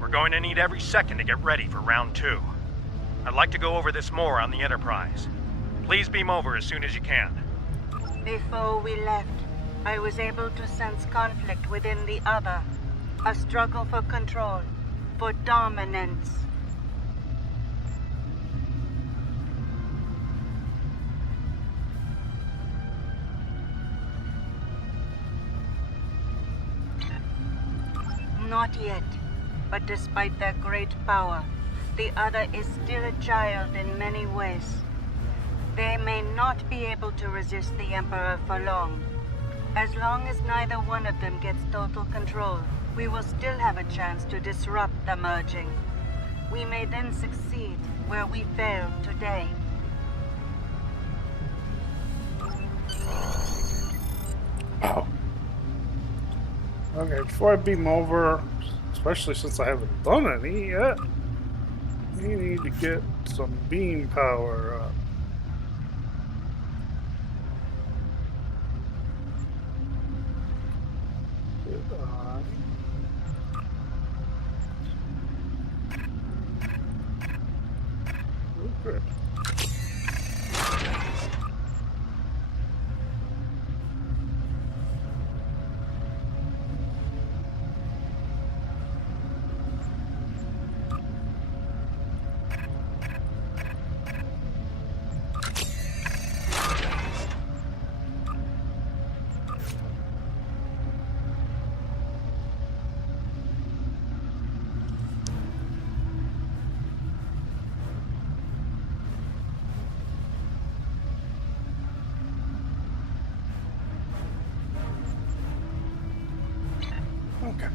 We're going to need every second to get ready for round 2. I'd like to go over this more on the Enterprise. Please beam over as soon as you can. Before we left, I was able to sense conflict within the other. A struggle for control, for dominance. Not yet, but despite their great power, the other is still a child in many ways. They may not be able to resist the Emperor for long. As long as neither one of them gets total control, we will still have a chance to disrupt the merging. We may then succeed where we failed today. Oh. Okay, before I beam over, especially since I haven't done any yet, we need to get some beam power up. Good. Okay.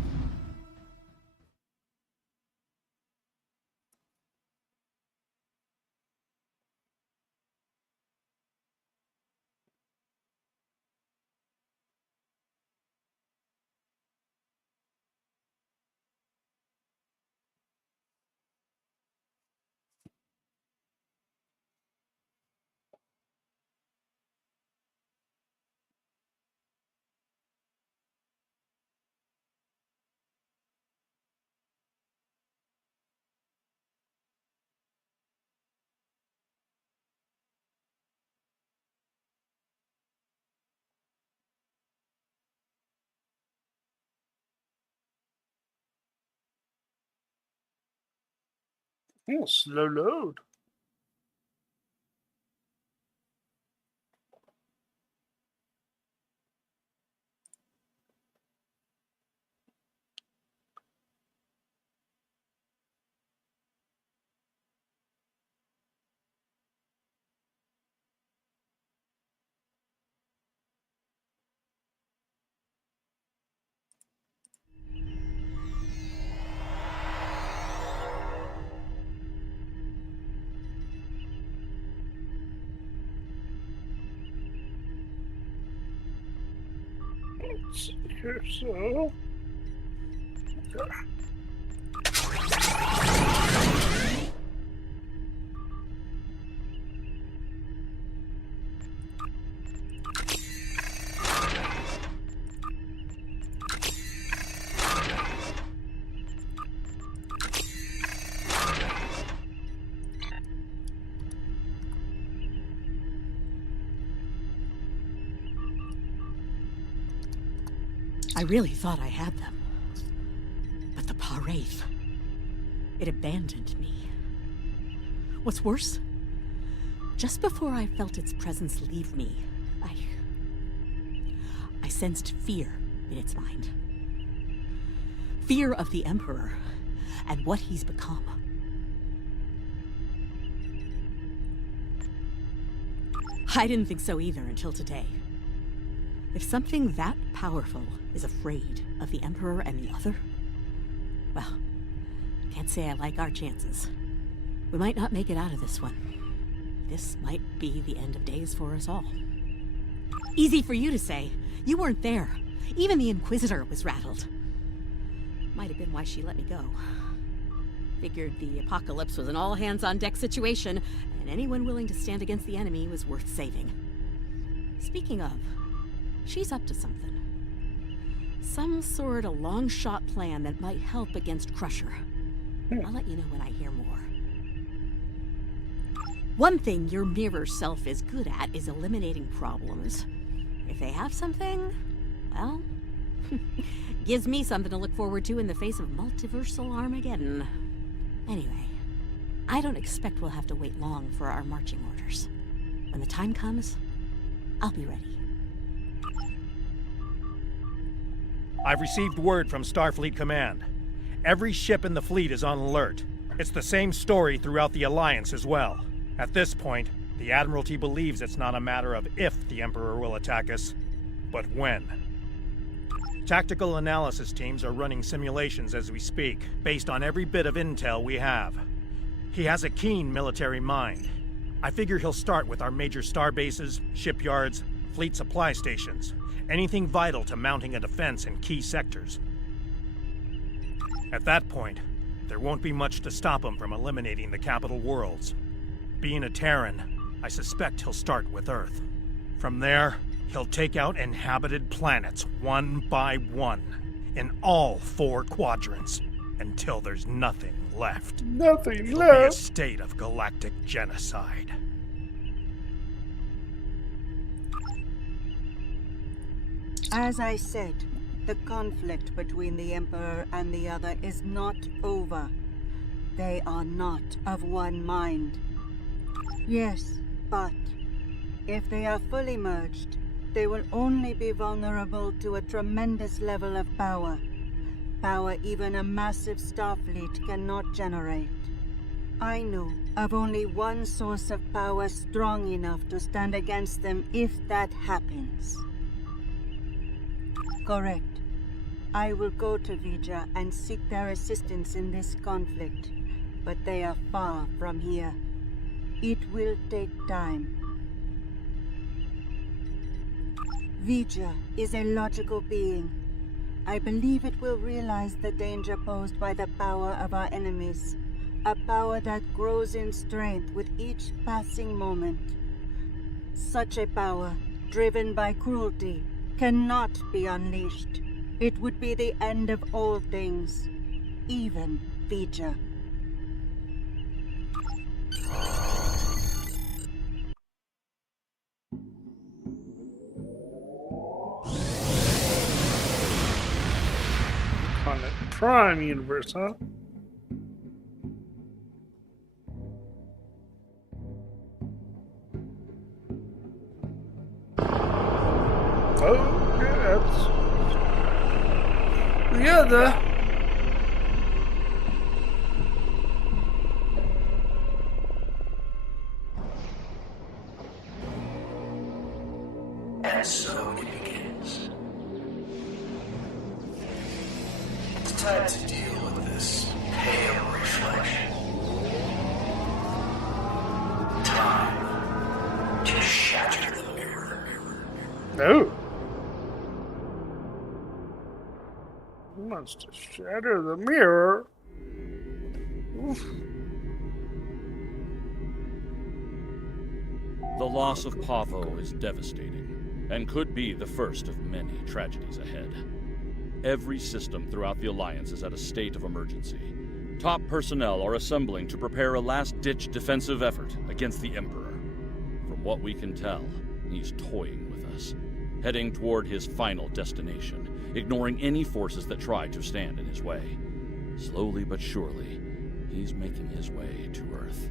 Oh, slow load. Let's see here, so. Okay. I really thought I had them. But the Paraith, It abandoned me. What's worse, just before I felt its presence leave me, I sensed fear in its mind. Fear of the Emperor and what he's become. I didn't think so either until today. If something that powerful is afraid of the Emperor and the other, well, can't say I like our chances. We might not make it out of this one. This might be the end of days for us all. Easy for you to say. You weren't there. Even the Inquisitor was rattled. Might have been why she let me go. Figured the apocalypse was an all-hands-on-deck situation, and anyone willing to stand against the enemy was worth saving. Speaking of, she's up to something. Some sort of long-shot plan that might help against Crusher. I'll let you know when I hear more. One thing your mirror self is good at is eliminating problems. If they have something, well, gives me something to look forward to in the face of multiversal Armageddon. Anyway, I don't expect we'll have to wait long for our marching orders. When the time comes, I'll be ready. I've received word from Starfleet Command. Every ship in the fleet is on alert. It's the same story throughout the Alliance as well. At this point, the Admiralty believes it's not a matter of if the Emperor will attack us, but when. Tactical analysis teams are running simulations as we speak, based on every bit of intel we have. He has a keen military mind. I figure he'll start with our major starbases, shipyards, fleet supply stations, anything vital to mounting a defense in key sectors. At that point, there won't be much to stop him from eliminating the capital worlds. Being a Terran, I suspect he'll start with Earth. From there, he'll take out inhabited planets one by one, in all 4 quadrants, until there's nothing left. Nothing It'll left. be a state of galactic genocide. As I said, the conflict between the Emperor and the other is not over. They are not of one mind. Yes, but if they are fully merged, they will only be vulnerable to a tremendous level of power. Power even a massive Starfleet cannot generate. I know of only one source of power strong enough to stand against them if that happens. Correct. I will go to Vija and seek their assistance in this conflict, but they are far from here. It will take time. Vija is a logical being. I believe it will realize the danger posed by the power of our enemies, a power that grows in strength with each passing moment. Such a power, driven by cruelty, cannot be unleashed. It would be the end of all things, even Vija. On the Prime universe, huh? Oh, yeah, that's the other. And so it begins. It's time to deal with this pale reflection. Time to shatter the mirror. No. He wants to shatter the mirror. Oof. The loss of Pavo is devastating, and could be the first of many tragedies ahead. Every system throughout the Alliance is at a state of emergency. Top personnel are assembling to prepare a last-ditch defensive effort against the Emperor. From what we can tell, he's toying with us, heading toward his final destination, ignoring any forces that try to stand in his way. Slowly but surely, he's making his way to Earth.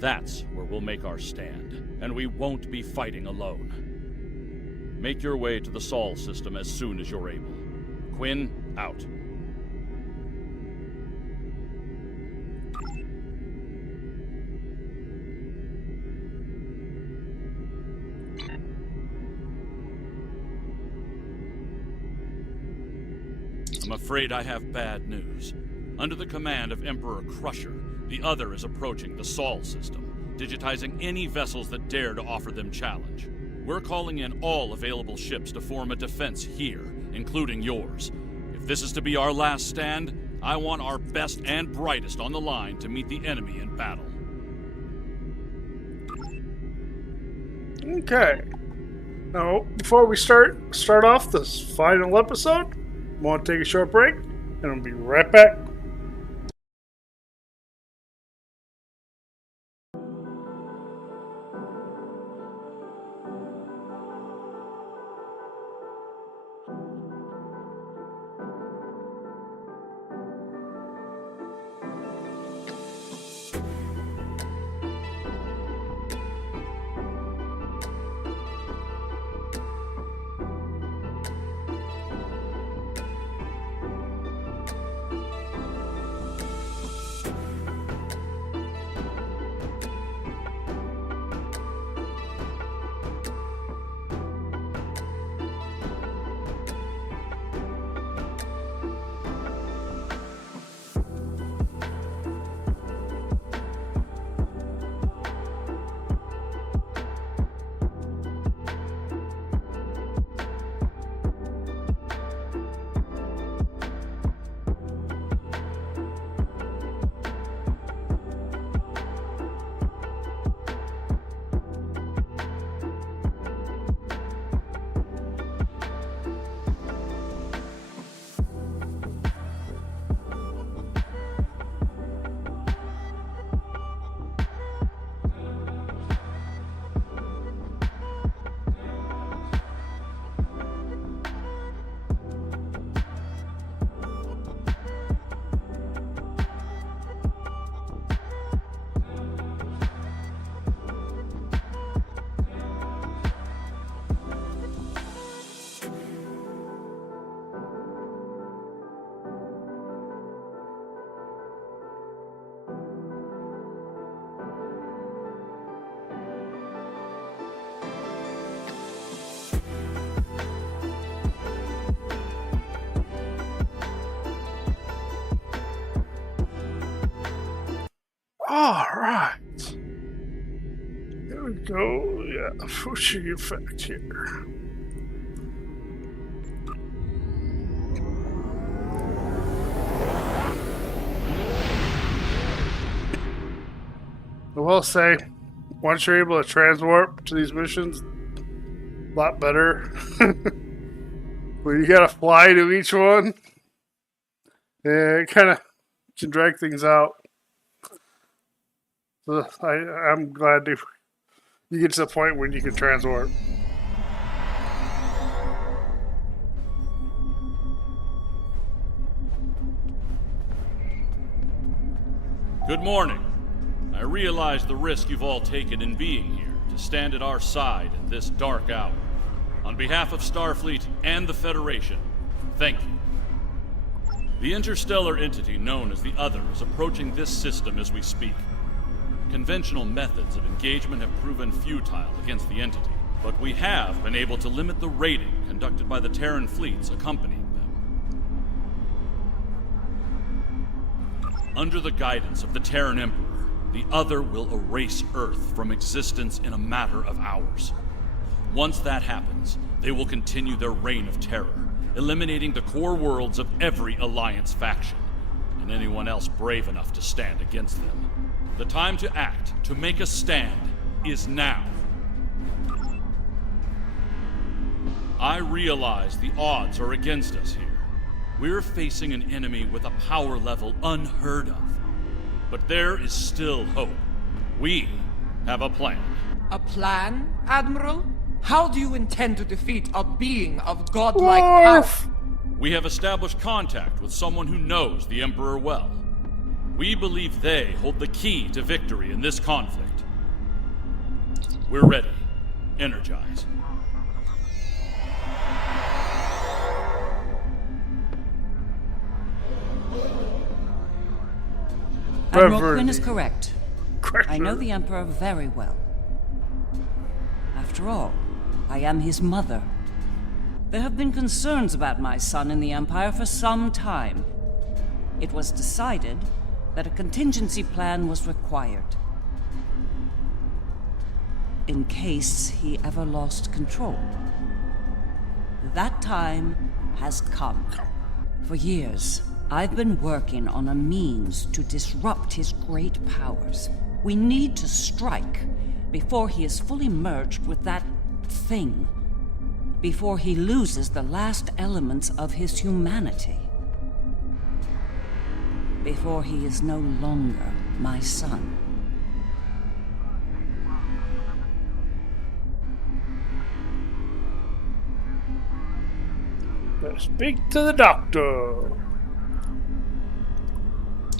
That's where we'll make our stand, and we won't be fighting alone. Make your way to the Sol system as soon as you're able. Quinn, out. I'm afraid I have bad news. Under the command of Emperor Crusher, the Other is approaching the Sol system, digitizing any vessels that dare to offer them challenge. We're calling in all available ships to form a defense here, including yours. If this is to be our last stand, I want our best and brightest on the line to meet the enemy in battle. Okay. Now, before we start off this final episode, I want to take a short break, and I'll be right back. All right. There we go. Yeah, pushing effect here. I will say, once you're able to transwarp to these missions, a lot better. When you gotta fly to each one, yeah, it kind of can drag things out. So I'm glad you get to the point when you can transwarp. Good morning. I realize the risk you've all taken in being here to stand at our side in this dark hour. On behalf of Starfleet and the Federation, thank you. The interstellar entity known as the Other is approaching this system as we speak. Conventional methods of engagement have proven futile against the entity, but we have been able to limit the raiding conducted by the Terran fleets accompanying them. Under the guidance of the Terran Emperor, the Other will erase Earth from existence in a matter of hours. Once that happens, they will continue their reign of terror, eliminating the core worlds of every Alliance faction, and anyone else brave enough to stand against them. The time to act, to make a stand, is now. I realize the odds are against us here. We're facing an enemy with a power level unheard of. But there is still hope. We have a plan. A plan, Admiral? How do you intend to defeat a being of godlike power? We have established contact with someone who knows the Emperor well. We believe they hold the key to victory in this conflict. We're ready. Energize. Admiral Quinn is correct. I know the Emperor very well. After all, I am his mother. There have been concerns about my son in the Empire for some time. It was decided that a contingency plan was required, in case he ever lost control. That time has come. For years, I've been working on a means to disrupt his great powers. We need to strike before he is fully merged with that thing. Before he loses the last elements of his humanity. Before he is no longer my son. Let's speak to the doctor.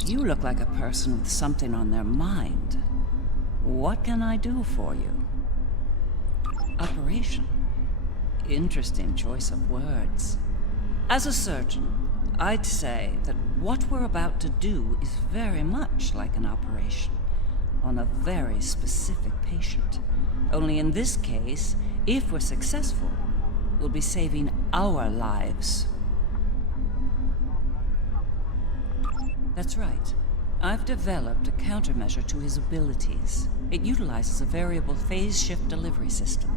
You look like a person with something on their mind. What can I do for you? Operation. Interesting choice of words. As a surgeon, I'd say that what we're about to do is very much like an operation on a very specific patient. Only in this case, if we're successful, we'll be saving our lives. That's right. I've developed a countermeasure to his abilities. It utilizes a variable phase shift delivery system.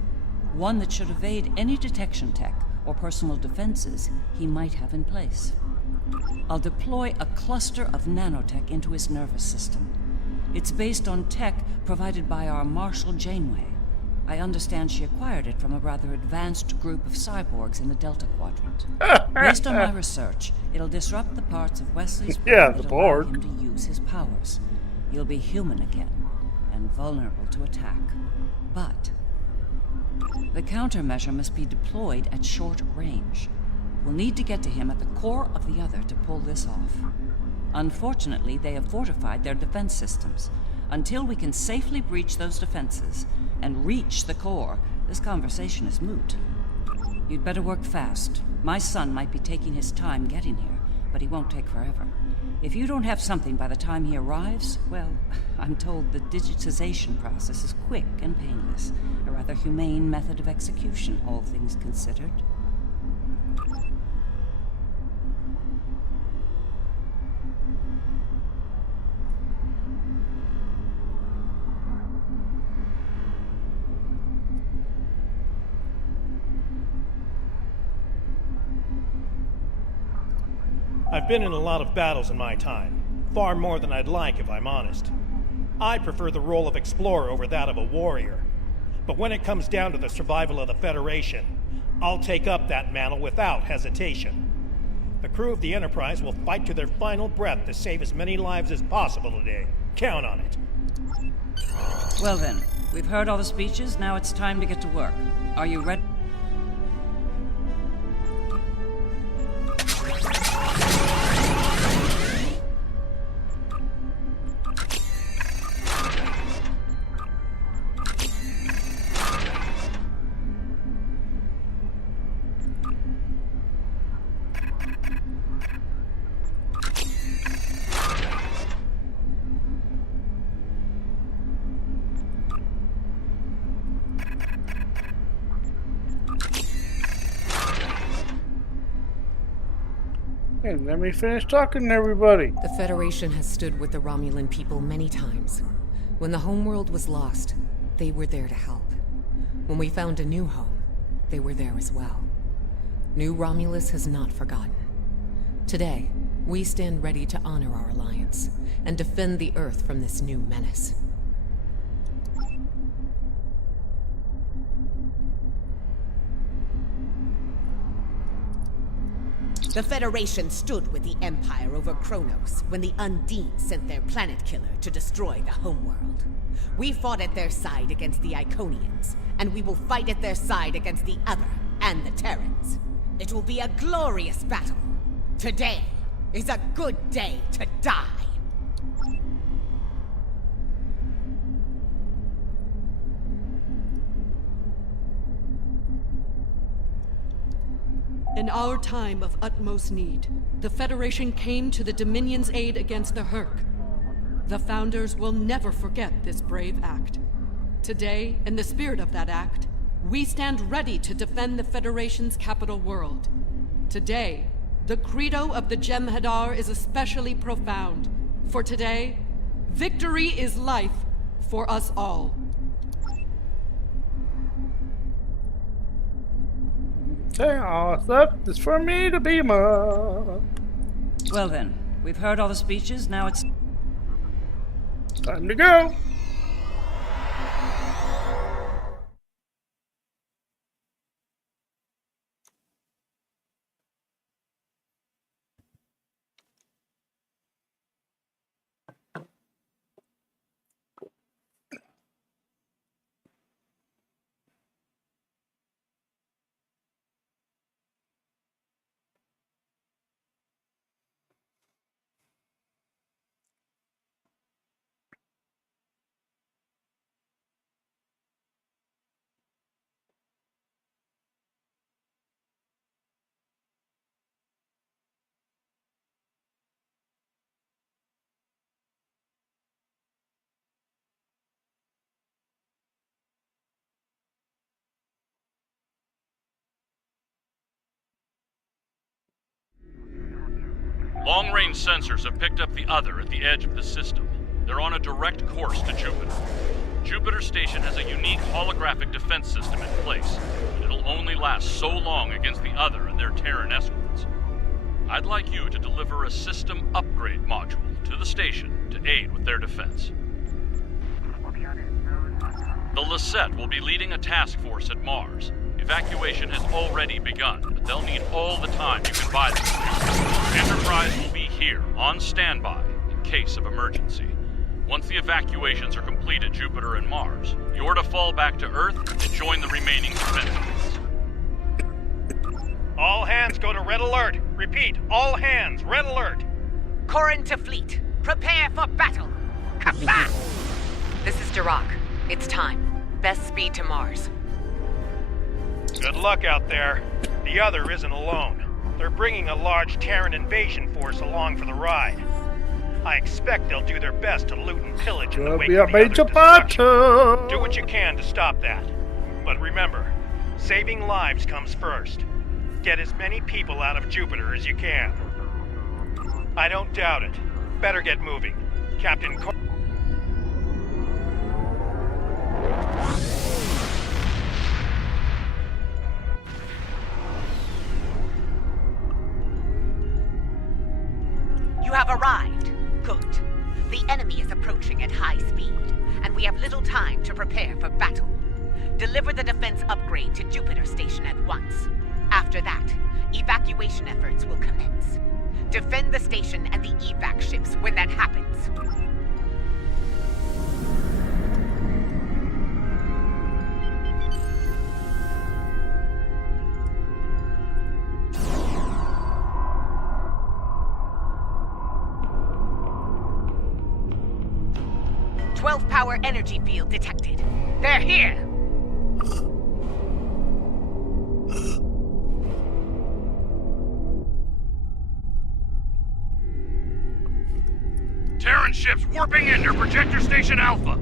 One that should evade any detection tech or personal defenses he might have in place. I'll deploy a cluster of nanotech into his nervous system. It's based on tech provided by our Marshal Janeway. I understand she acquired it from a rather advanced group of cyborgs in the Delta Quadrant. Based on my research, it'll disrupt the parts of Wesley's brain that allow him to use his powers. He'll be human again, and vulnerable to attack. But the countermeasure must be deployed at short range. We'll need to get to him at the core of the other to pull this off. Unfortunately, they have fortified their defense systems. Until we can safely breach those defenses and reach the core, this conversation is moot. You'd better work fast. My son might be taking his time getting here, but he won't take forever. If you don't have something by the time he arrives, well, I'm told the digitization process is quick and painless. A rather humane method of execution, all things considered. I've been in a lot of battles in my time, far more than I'd like if I'm honest. I prefer the role of explorer over that of a warrior. But when it comes down to the survival of the Federation, I'll take up that mantle without hesitation. The crew of the Enterprise will fight to their final breath to save as many lives as possible today. Count on it. Well then, we've heard all the speeches, now it's time to get to work. Are you ready? And let me finish talking to everybody. The Federation has stood with the Romulan people many times. When the homeworld was lost, they were there to help. When we found a new home, they were there as well. New Romulus has not forgotten. Today, we stand ready to honor our alliance and defend the Earth from this new menace. The Federation stood with the Empire over Kronos when the Undine sent their planet killer to destroy the homeworld. We fought at their side against the Iconians, and we will fight at their side against the other and the Terrans. It will be a glorious battle. Today is a good day to die. In our time of utmost need, the Federation came to the Dominion's aid against the Herc. The Founders will never forget this brave act. Today, in the spirit of that act, we stand ready to defend the Federation's capital world. Today, the credo of the Jem'Hadar is especially profound. For today, victory is life for us all. That is for me to be more. Well then, we've heard all the speeches, now it's time to go. Long-range sensors have picked up the other at the edge of the system. They're on a direct course to Jupiter. Jupiter Station has a unique holographic defense system in place. It'll only last so long against the other and their Terran escorts. I'd like you to deliver a system upgrade module to the station to aid with their defense. The Lisette will be leading a task force at Mars. Evacuation has already begun, but they'll need all the time you can buy them. Enterprise will be here, on standby, in case of emergency. Once the evacuations are complete at Jupiter and Mars, you're to fall back to Earth and join the remaining defenses. All hands go to red alert. Repeat, all hands, red alert. Corrin to fleet. Prepare for battle. Kapla! This is Dirac. It's time. Best speed to Mars. Good luck out there. The other isn't alone. They're bringing a large Terran invasion force along for the ride. I expect they'll do their best to loot and pillage in the wake of the other's destruction. Do what you can to stop that. But remember, saving lives comes first. Get as many people out of Jupiter as you can. I don't doubt it. Better get moving. Captain You have arrived. Good. The enemy is approaching at high speed, and we have little time to prepare for battle. Deliver the defense upgrade to Jupiter Station at once. After that, evacuation efforts will commence. Defend the station and the evac ships when that happens. Power energy field detected. They're here! Terran ships warping in near Projector Station Alpha.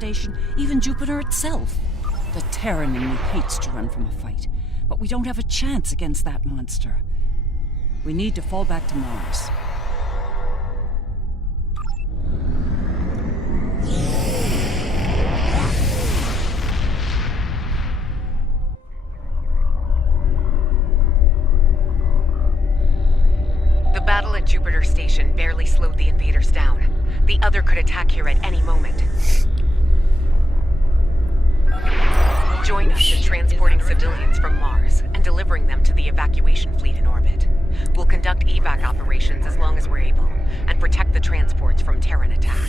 station, even Jupiter itself. The Terran in me hates to run from a fight, but we don't have a chance against that monster. We need to fall back to Mars. The battle at Jupiter Station barely slowed the invaders down. The other could attack here at any moment. Join us in transporting civilians from Mars and delivering them to the evacuation fleet in orbit. We'll conduct evac operations as long as we're able, and protect the transports from Terran attack.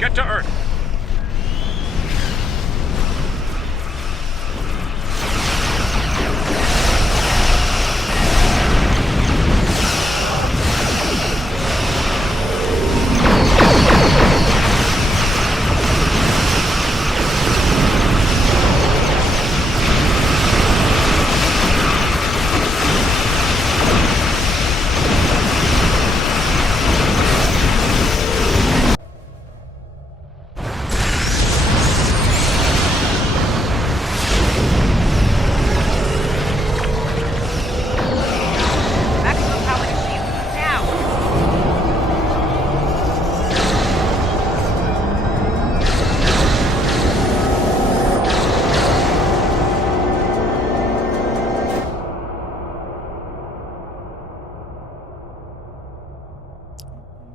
Get to Earth.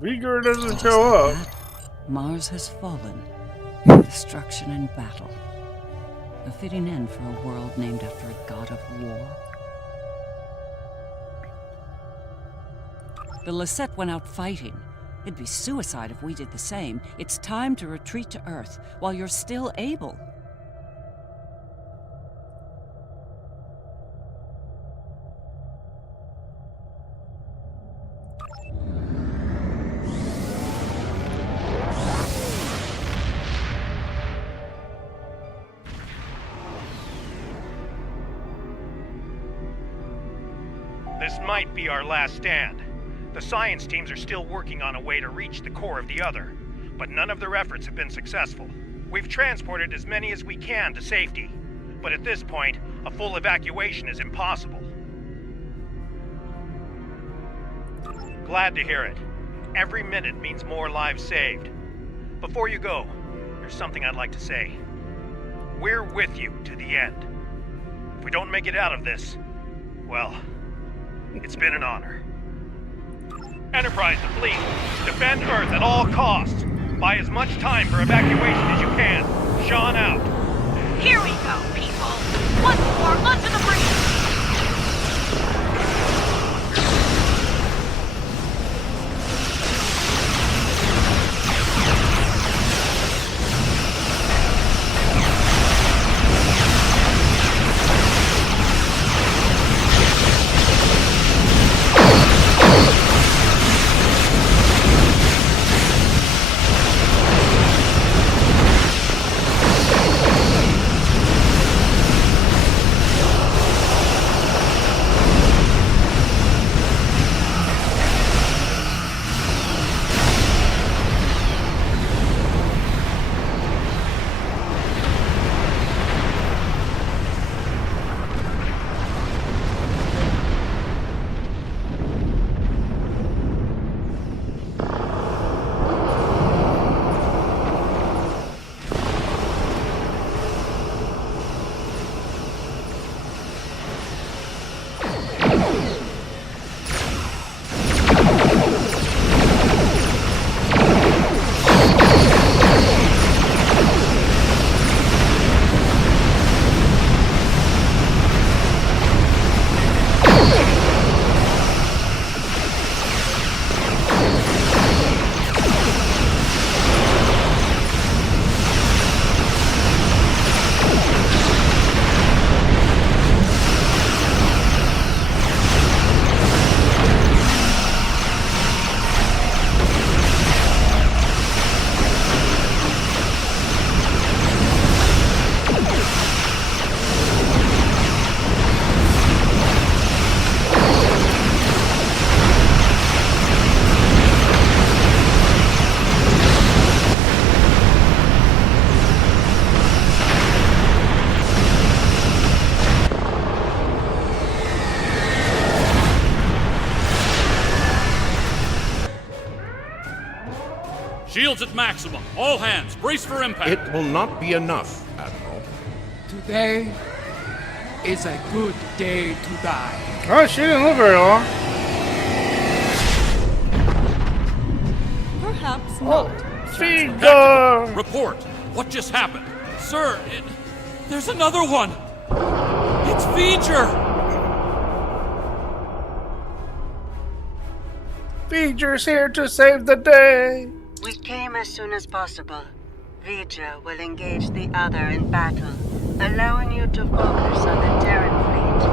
Vigor doesn't show up. Mars has fallen. Destruction and battle. A fitting end for a world named after a god of war. The Lisette went out fighting. It'd be suicide if we did the same. It's time to retreat to Earth while you're still able. This might be our last stand. The science teams are still working on a way to reach the core of the Other, but none of their efforts have been successful. We've transported as many as we can to safety, but at this point, a full evacuation is impossible. Glad to hear it. Every minute means more lives saved. Before you go, there's something I'd like to say. We're with you to the end. If we don't make it out of this, well, it's been an honor. Enterprise to fleet. Defend Earth at all costs. Buy as much time for evacuation as you can. Sean out. Here we go, people. Once more, onto the breeze. Shields at maximum. All hands, brace for impact. It will not be enough, Admiral. Today is a good day to die. Oh, she didn't live very long. Perhaps not. Captain, report. What just happened? Sir, there's another one. It's V'ger. V'ger's here to save the day. We came as soon as possible. Vija will engage the other in battle, allowing you to focus on the Terran fleet.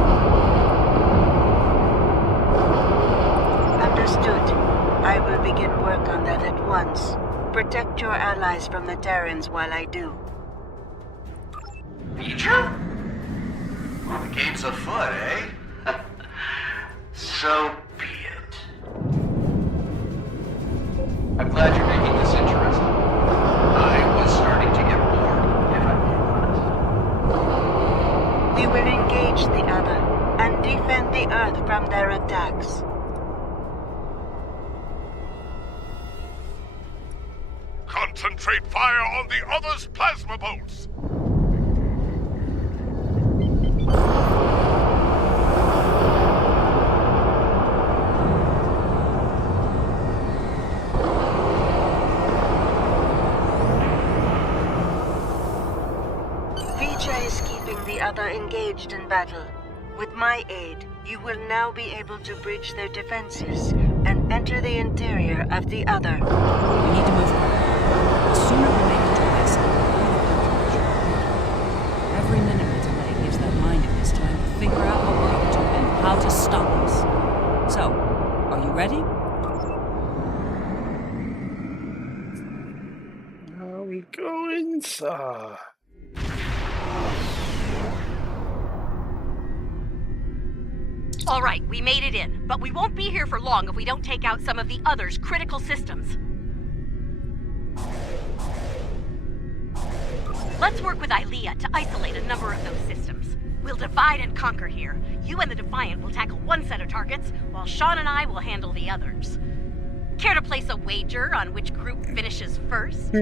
Understood. I will begin work on that at once. Protect your allies from the Terrans while I do. Vija? Well, the game's afoot, eh? So be it. I'm glad you're making this interesting. I was starting to get bored, if I'm being honest. We will engage the other and defend the Earth from their attacks. Concentrate fire on the other's plasma bolts! Vija is keeping the other engaged in battle. With my aid, you will now be able to breach their defenses and enter the interior of the other. We need to move quickly. The sooner we make it to Iceland, the better. Every minute we delay gives that mind of his time to figure out what we're up to and how to stop us. So, are you ready? Now we go inside. All right, we made it in, but we won't be here for long if we don't take out some of the other's critical systems. Let's work with Ilea to isolate a number of those systems. We'll divide and conquer here. You and the Defiant will tackle one set of targets, while Sean and I will handle the others. Care to place a wager on which group finishes first?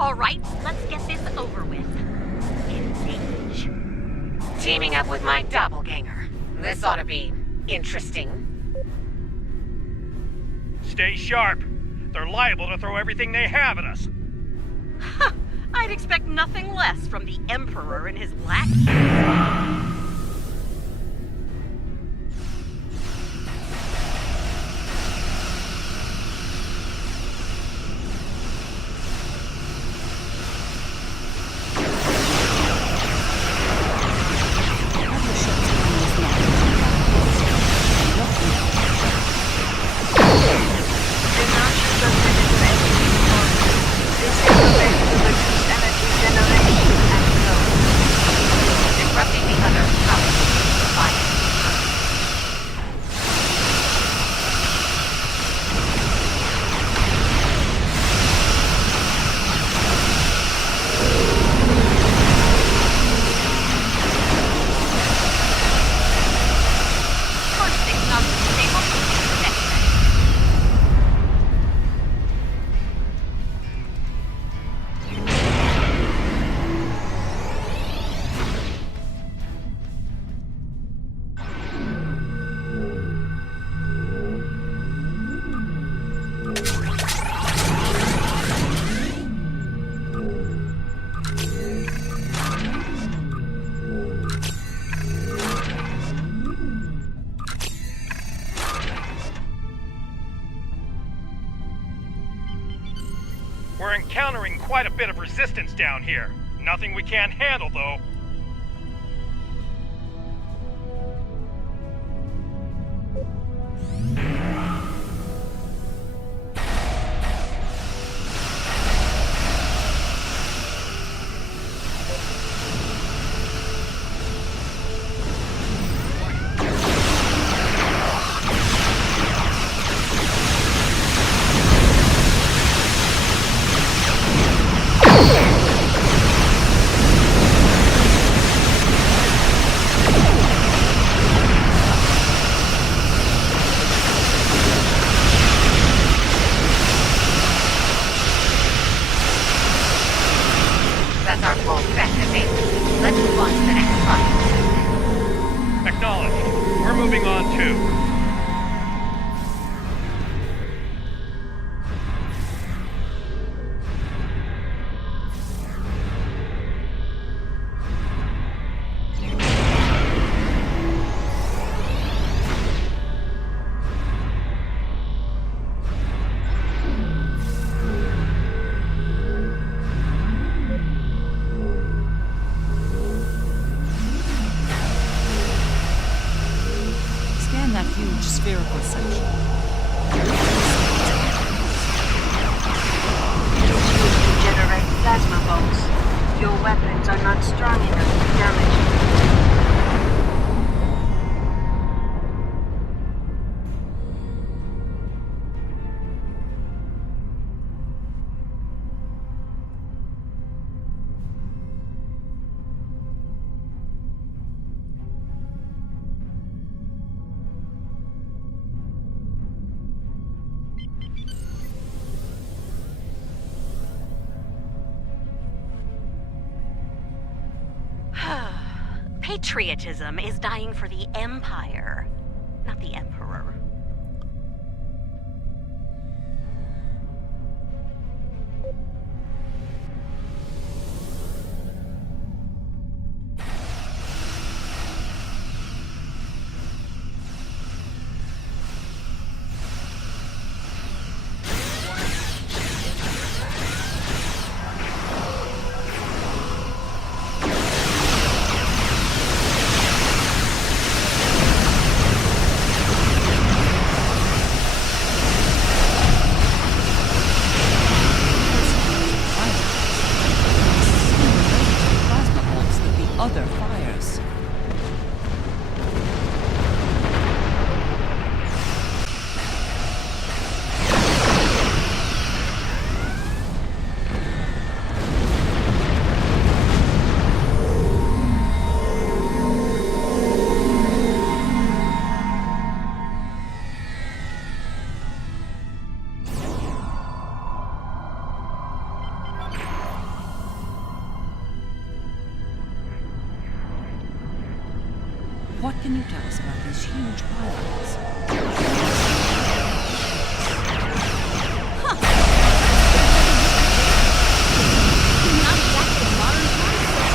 All right, let's get this over with. Engage. Teaming up with my doppelganger. This ought to be interesting. Stay sharp. They're liable to throw everything they have at us. I'd expect nothing less from the Emperor and his lackeys. We're encountering quite a bit of resistance down here. Nothing we can't handle, though. strong enough to damage it. Patriotism is dying for the Empire, not the Emperor. Other fires. What can you tell us about these huge pylons? Not exactly a modern concept.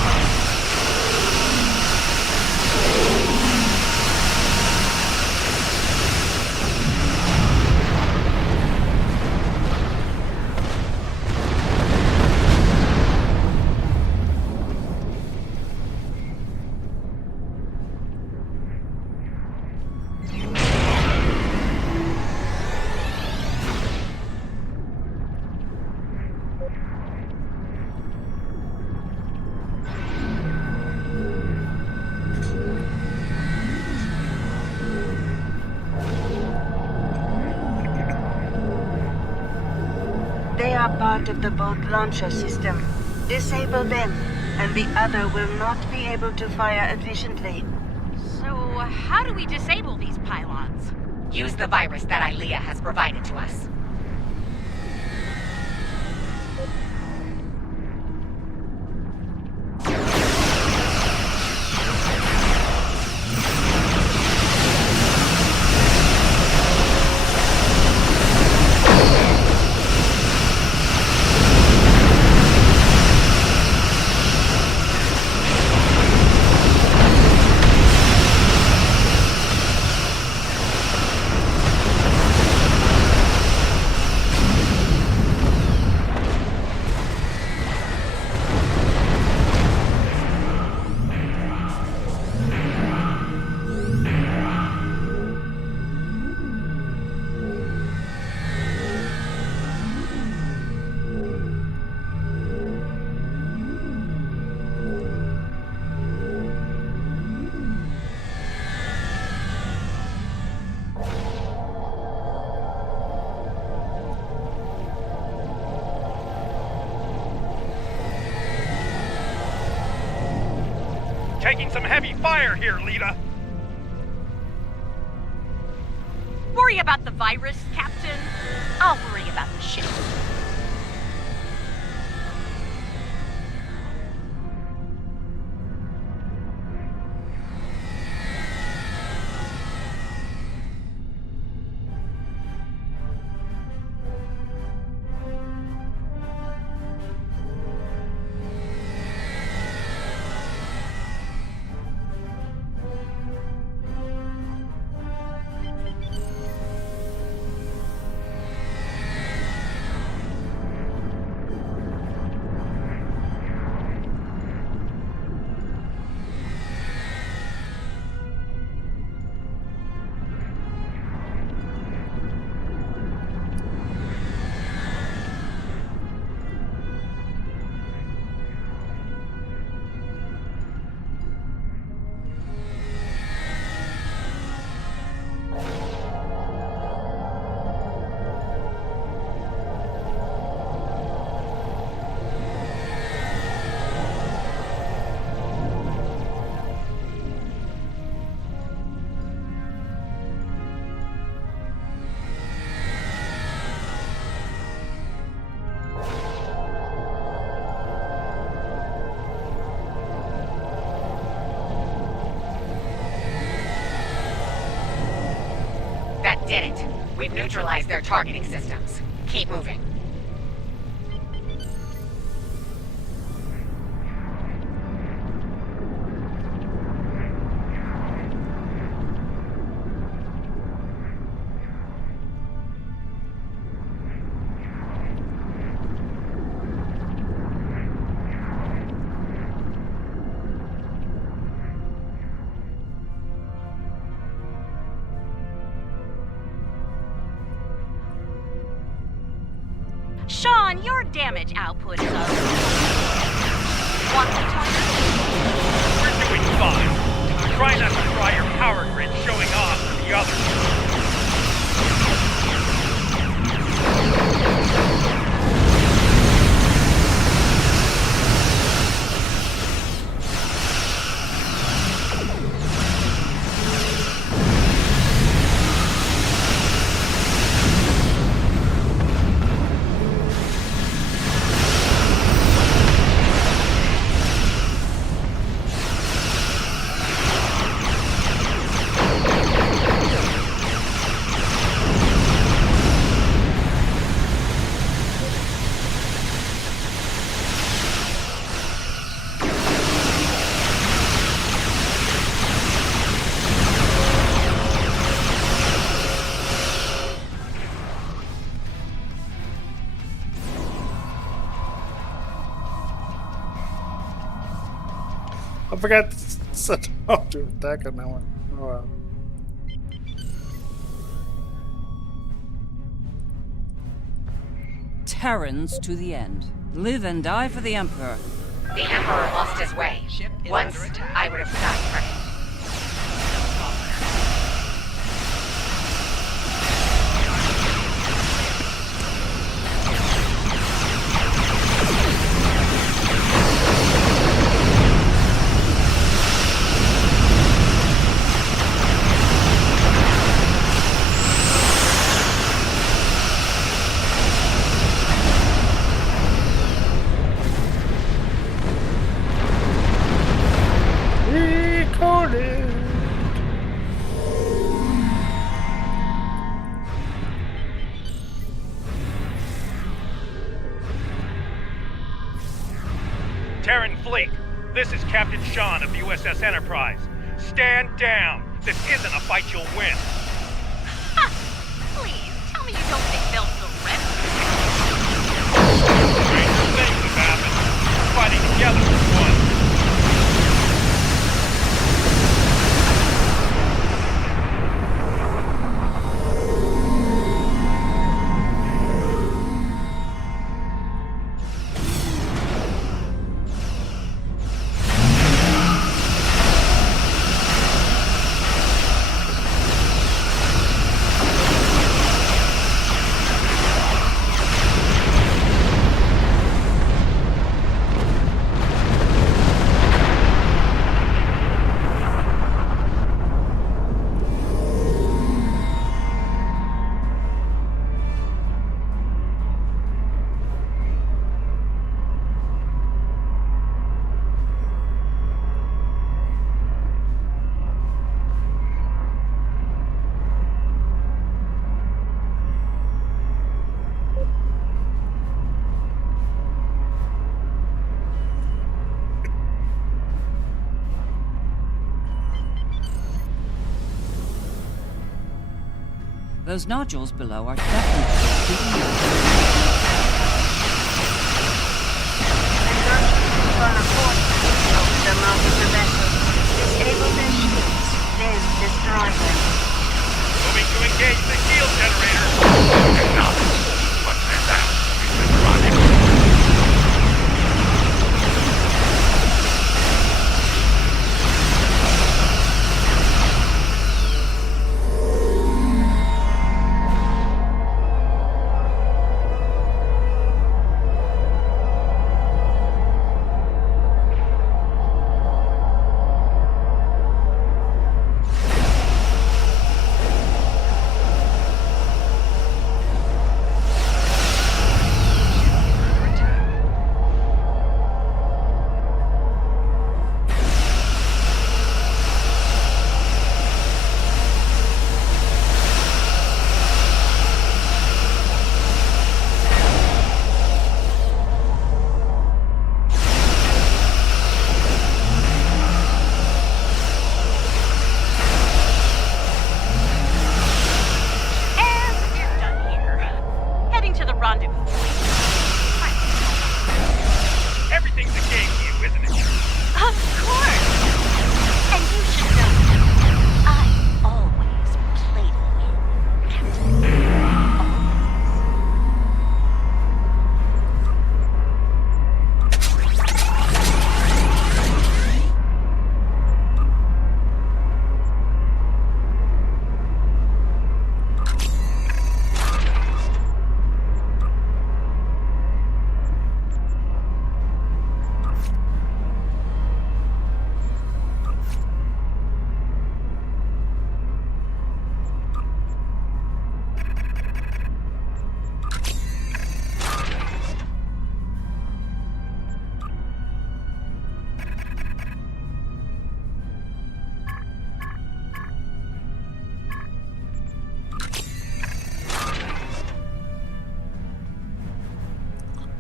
They are part of the boat launcher system. Disable them, and the other will not be able to fire efficiently. So, how do we disable these pylons? Use the virus that Ilea has provided to us. Taking some heavy fire here, Lita. Worry about the virus, Captain. I'll worry about the ship. neutralized their targeting systems. Keep moving. Sean, your damage output is up. Want the toilet? We're doing fine. Try not to try your power grid showing off for the others. I forgot to set off to attack on that one. Oh well. Terrans to the end. Live and die for the Emperor. The Emperor lost his way. Once, I would have died for him. Terran fleet, this is Captain Sean of the USS Enterprise. Stand down. This isn't a fight you'll win. Ha! Please, tell me you don't think they'll surrender. Stranger things have happened. Fighting together as one. Those nodules below are definitely heating up. On a force over the mouth of the vessel. Disable their shields, then destroy them. Moving to engage the shield generator. Enough! What's that? We've been running.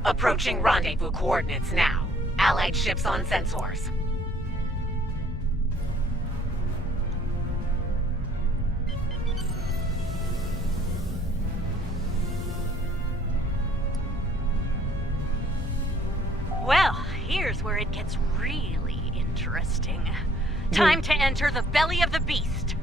Approaching rendezvous coordinates now. Allied ships on sensors. Well, here's where it gets really interesting. Time to enter the belly of the beast.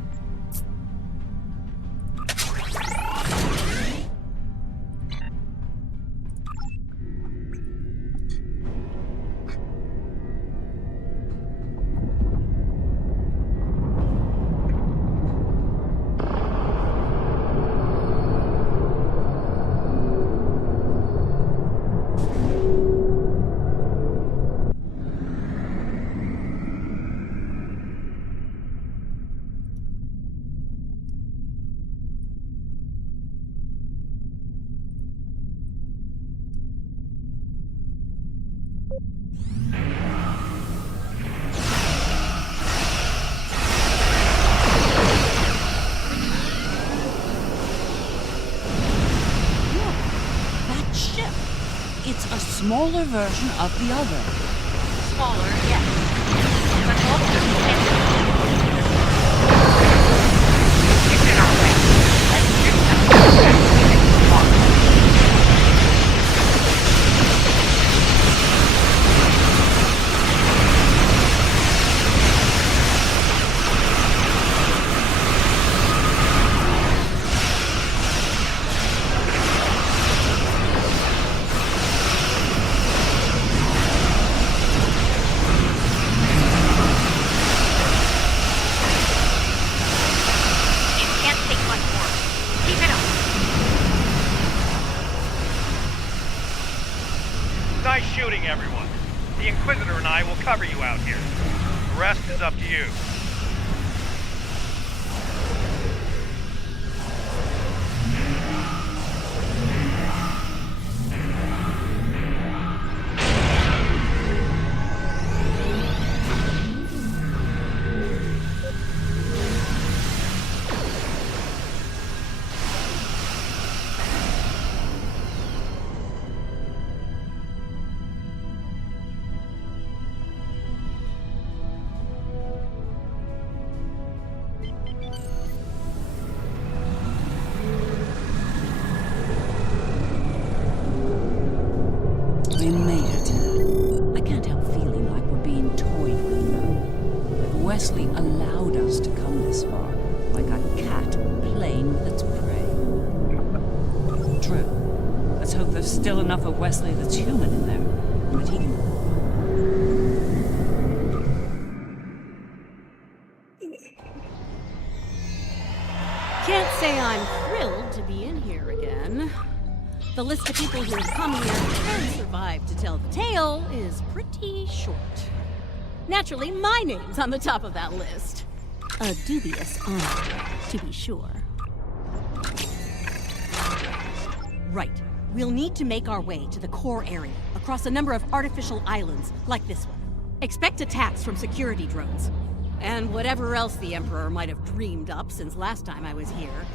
It's a smaller version of the other. Smaller, yes. But also it's in our way. Let's do that. Nice shooting, everyone. The Inquisitor and I will cover you out here. The rest is up to you. We made it. I can't help feeling like we're being toyed with now. But Wesley allowed us to come this far, like a cat playing with its prey. True. Let's hope there's still enough of Wesley that's human in there, that he can... Can't say I'm thrilled to be in here again. The list of people who have come here and survived to tell the tale is pretty short. Naturally, my name's on the top of that list. A dubious honor, to be sure. Right. We'll need to make our way to the core area, across a number of artificial islands, like this one. Expect attacks from security drones. And whatever else the Emperor might have dreamed up since last time I was here.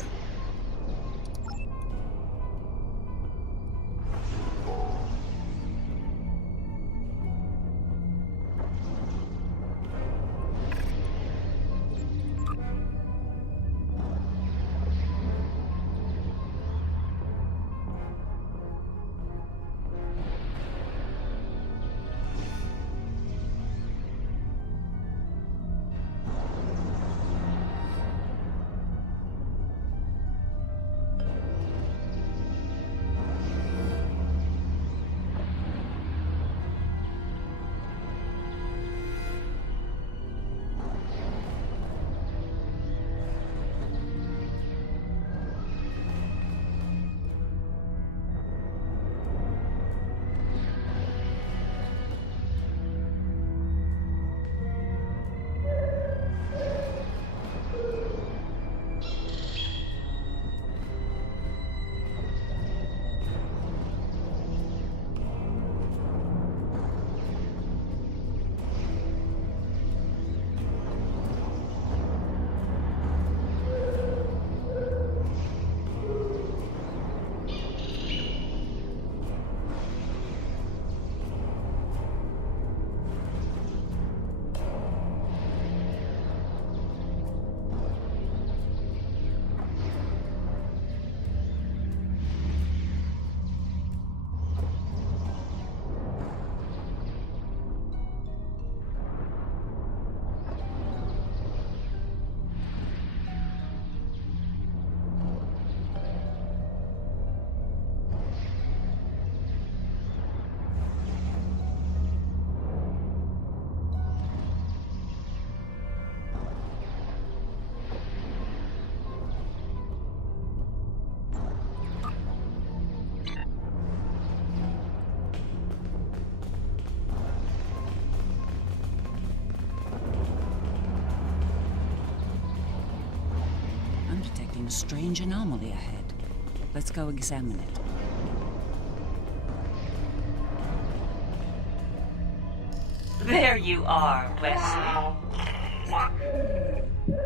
a strange anomaly ahead. Let's go examine it. There you are, Wesley.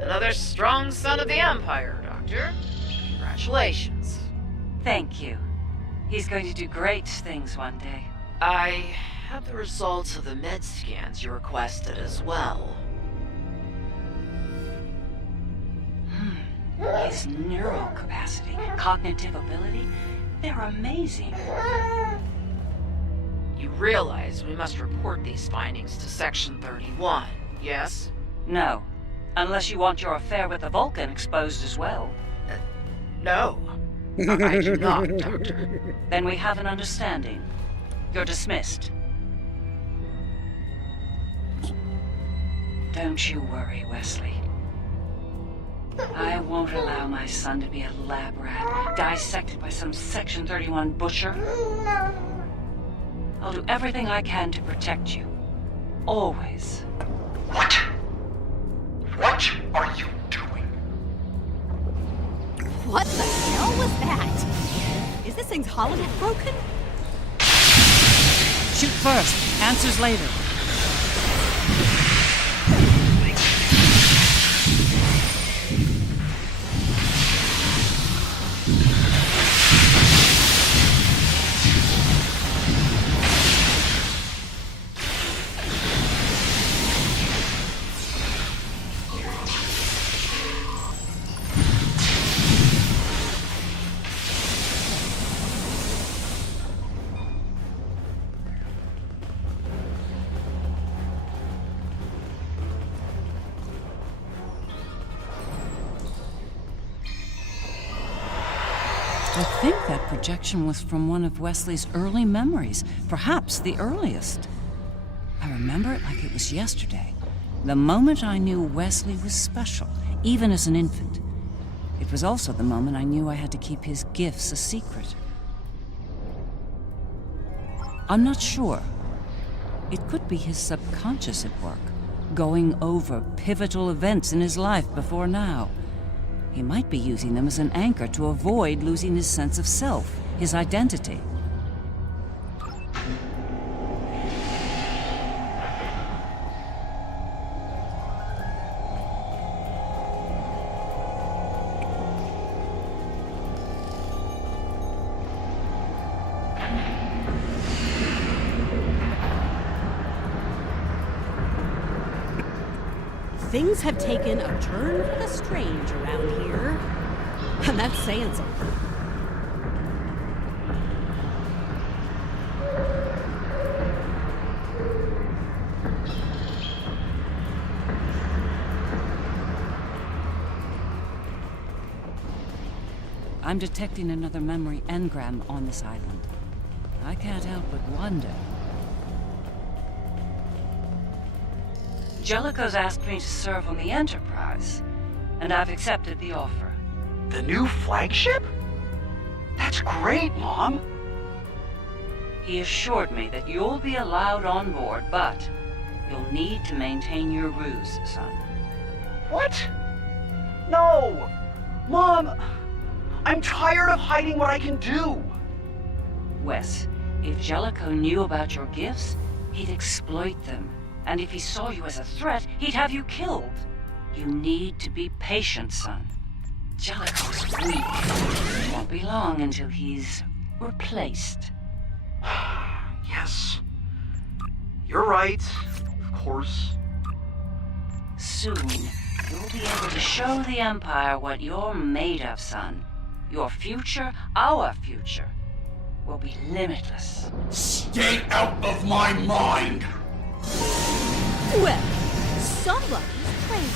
Another strong son of the Empire, Doctor. Congratulations. Thank you. He's going to do great things one day. I have the results of the med scans you requested as well. His neural capacity, cognitive ability, they're amazing. You realize we must report these findings to Section 31, yes? No. Unless you want your affair with the Vulcan exposed as well. No. I do not, Doctor. Then we have an understanding. You're dismissed. Don't you worry, Wesley. I won't allow my son to be a lab rat, dissected by some Section 31 butcher. I'll do everything I can to protect you. Always. What? What are you doing? What the hell was that? Is this thing's holonet broken? Shoot first, answers later. I think that projection was from one of Wesley's early memories, perhaps the earliest. I remember it like it was yesterday, the moment I knew Wesley was special, even as an infant. It was also the moment I knew I had to keep his gifts a secret. I'm not sure. It could be his subconscious at work, going over pivotal events in his life before now. He might be using them as an anchor to avoid losing his sense of self, his identity. Things have taken a turn for the strange around here. And that's saying something. I'm detecting another memory engram on this island. I can't help but wonder. Jellicoe's asked me to serve on the Enterprise, and I've accepted the offer. The new flagship? That's great, Mom. He assured me that you'll be allowed on board, but you'll need to maintain your ruse, son. What? No! Mom! I'm tired of hiding what I can do! Wes, if Jellicoe knew about your gifts, he'd exploit them. And if he saw you as a threat, he'd have you killed. You need to be patient, son. Jellicoe's weak. It won't be long until he's replaced. Yes. You're right, of course. Soon, you'll be able to show the Empire what you're made of, son. Your future, our future, will be limitless. Stay out of my mind! Well, somebody's playing.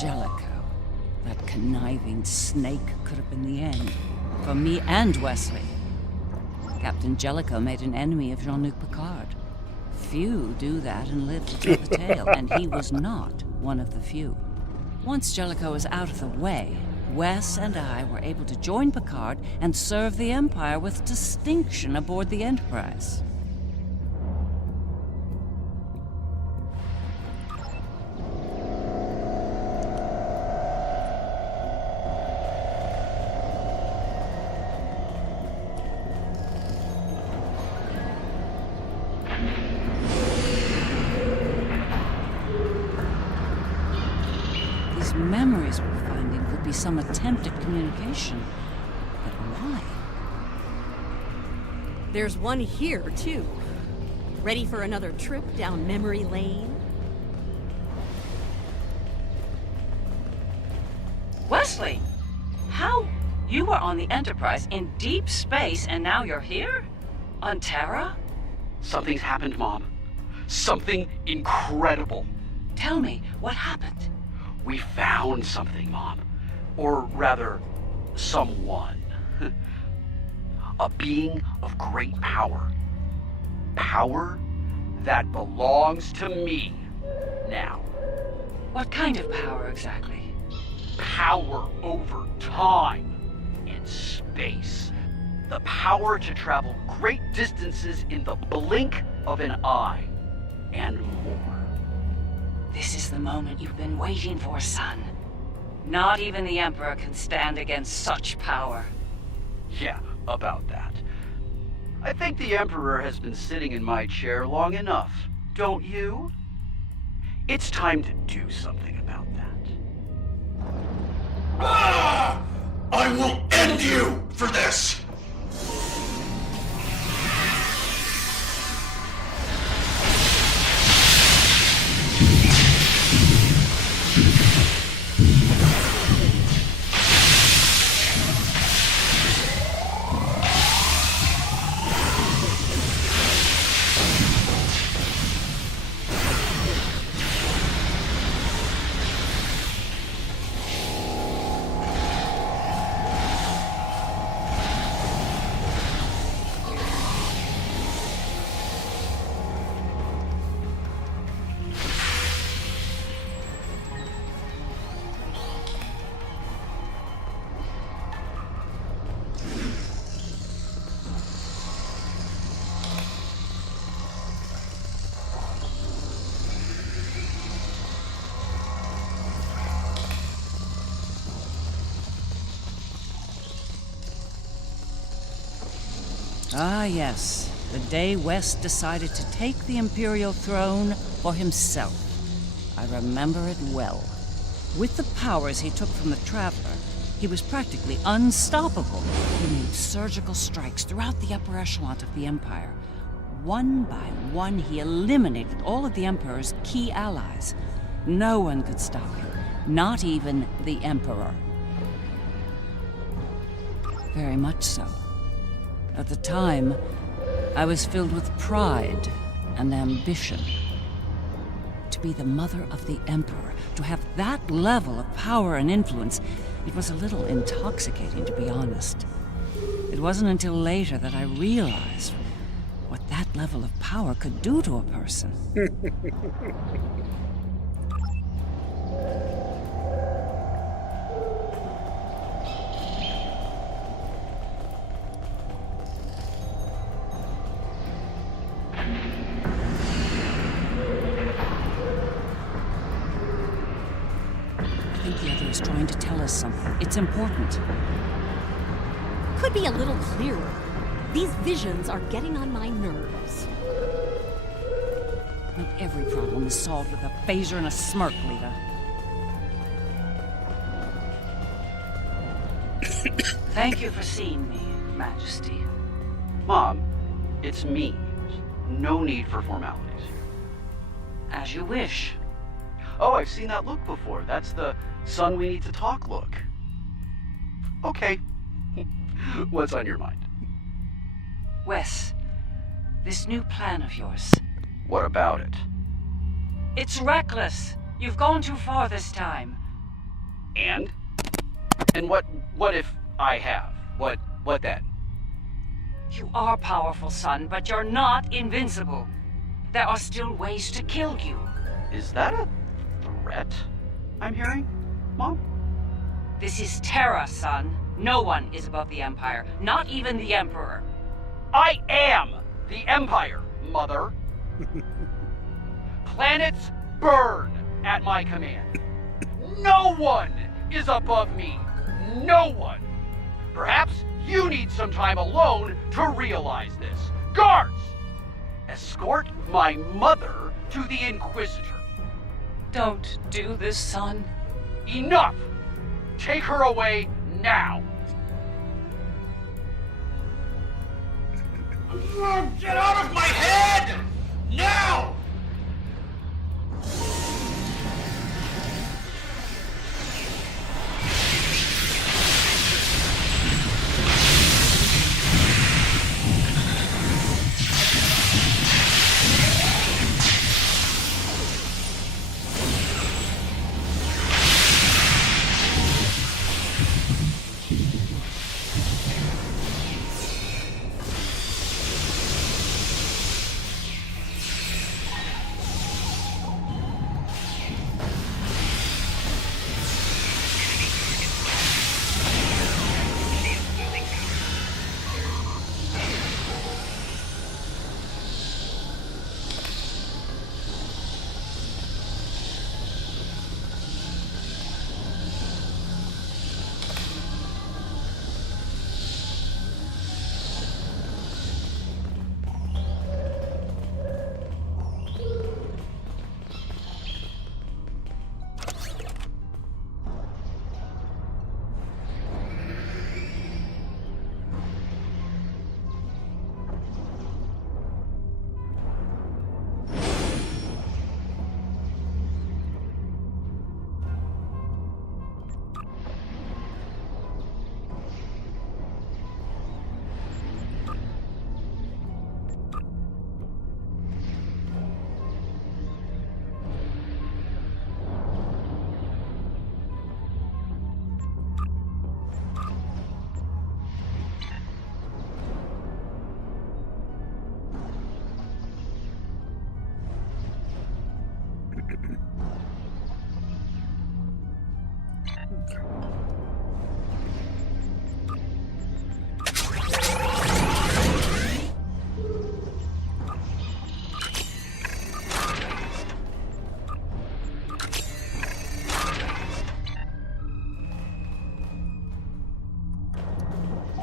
Jellicoe. That conniving snake could have been the end. For me and Wesley. Captain Jellicoe made an enemy of Jean-Luc Picard. Few do that and live to tell the tale, and he was not one of the few. Once Jellicoe was out of the way, Wes and I were able to join Picard and serve the Empire with distinction aboard the Enterprise. Memories we're finding could be some attempt at communication. But why? There's one here, too. Ready for another trip down memory lane? Wesley! How? You were on the Enterprise in deep space and now you're here? On Terra? Something's happened, Mom. Something incredible. Tell me, what happened? We found something, Mom. Or rather, someone. A being of great power. Power that belongs to me now. What kind of power exactly? Power over time and space. The power to travel great distances in the blink of an eye. And more. This is the moment you've been waiting for, son. Not even the Emperor can stand against such power. Yeah, about that. I think the Emperor has been sitting in my chair long enough, don't you? It's time to do something about that. Ah! I will end you for this! Ah, yes. The day West decided to take the Imperial throne for himself. I remember it well. With the powers he took from the Traveler, he was practically unstoppable. He made surgical strikes throughout the upper echelon of the Empire. One by one, he eliminated all of the Emperor's key allies. No one could stop him, not even the Emperor. Very much so. At the time, I was filled with pride and ambition. To be the mother of the Emperor, to have that level of power and influence, it was a little intoxicating, to be honest. It wasn't until later that I realized what that level of power could do to a person. I think the other is trying to tell us something. It's important. Could be a little clearer. These visions are getting on my nerves. Not every problem is solved with a phaser and a smirk, Lita. Thank you for seeing me, Majesty. Mom, it's me. No need for formalities. As you wish. Oh, I've seen that look before. That's the son we need to talk look. Okay. What's on your mind? Wes, this new plan of yours. What about it? It's reckless. You've gone too far this time. And? And what if I have? What then? You are powerful, son, but you're not invincible. There are still ways to kill you. Is that a threat I'm hearing, Mom? This is Terra, son. No one is above the Empire, not even the Emperor. I am the Empire, Mother. Planets burn at my command. No one is above me. No one. Perhaps you need some time alone to realize this. Guards! Escort my mother to the Inquisitor. Don't do this, son. Enough! Take her away now! Get out of my head! Now!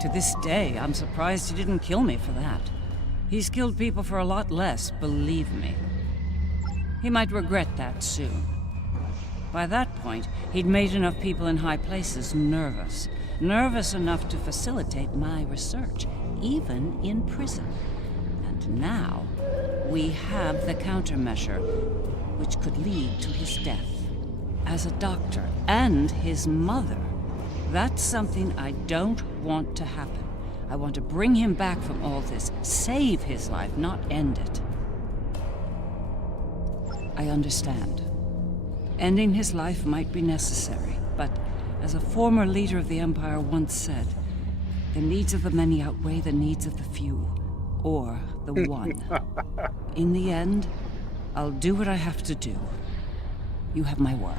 To this day, I'm surprised he didn't kill me for that. He's killed people for a lot less, believe me. He might regret that soon. By that point, he'd made enough people in high places nervous. Nervous enough to facilitate my research, even in prison. And now, we have the countermeasure, which could lead to his death. As a doctor, and his mother. That's something I don't want to happen. I want to bring him back from all this, save his life, not end it. I understand. Ending his life might be necessary, but as a former leader of the Empire once said, the needs of the many outweigh the needs of the few, or the one. In the end, I'll do what I have to do. You have my word.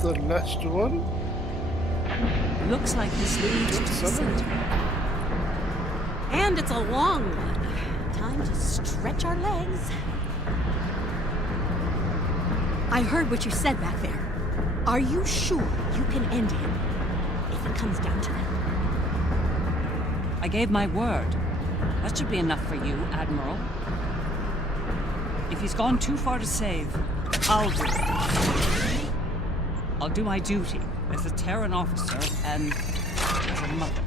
The next one? Looks like this leads to the center. And it's a long one. Time to stretch our legs. I heard what you said back there. Are you sure you can end him? If it comes down to it. I gave my word. That should be enough for you, Admiral. If he's gone too far to save, I'll do it. I'll do my duty as a Terran officer and as a mother.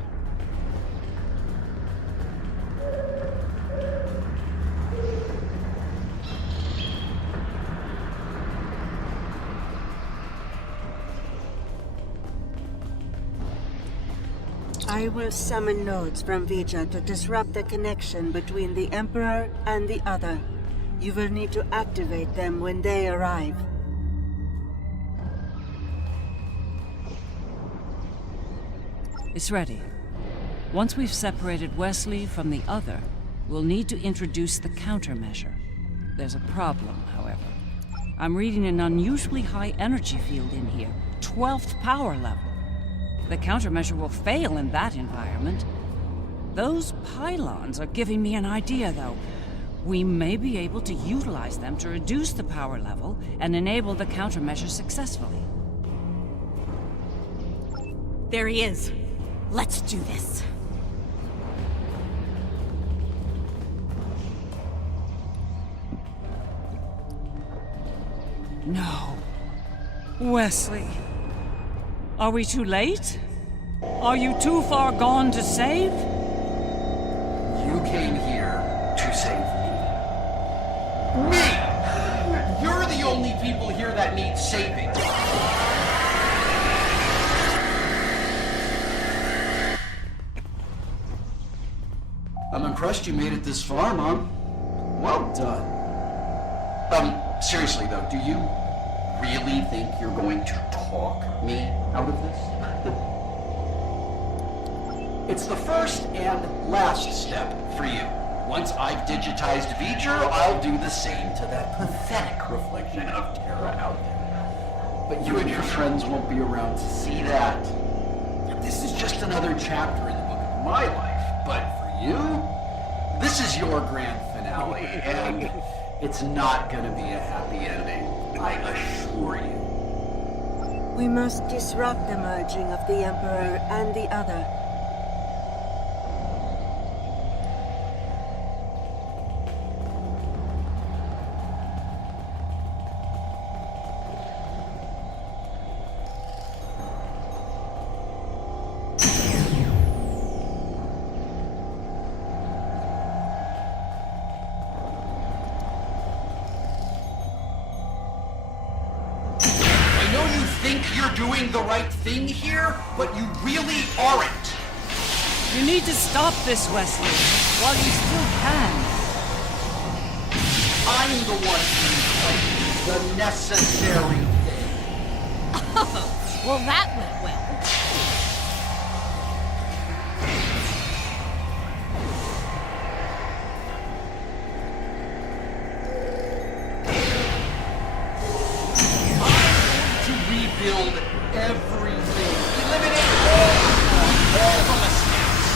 I will summon nodes from Vija to disrupt the connection between the Emperor and the Other. You will need to activate them when they arrive. It's ready. Once we've separated Wesley from the Other, we'll need to introduce the countermeasure. There's a problem, however. I'm reading an unusually high energy field in here, 12th power level. The countermeasure will fail in that environment. Those pylons are giving me an idea, though. We may be able to utilize them to reduce the power level and enable the countermeasure successfully. There he is. Let's do this. No. Wesley. Are we too late? Are you too far gone to save? You came here to save me. Me! You're the only people here that need saving. I'm impressed you made it this far, Mom. Well done. Seriously though, do you really think you're going to talk me out of this? It's the first and last step for you. Once I've digitized V'ger, I'll do the same to that pathetic reflection of Terra out there. But you and your friends won't be around to see that. This is just another chapter in the book of my life, but for you, this is your grand finale, and it's not gonna be a happy ending, I assure you. We must disrupt the merging of the Emperor and the Other. Doing the right thing here, but you really aren't. You need to stop this, Wesley, while you still can. I'm the one who's the necessary thing. Oh, well that went well. Build everything. Eliminate all the mistakes.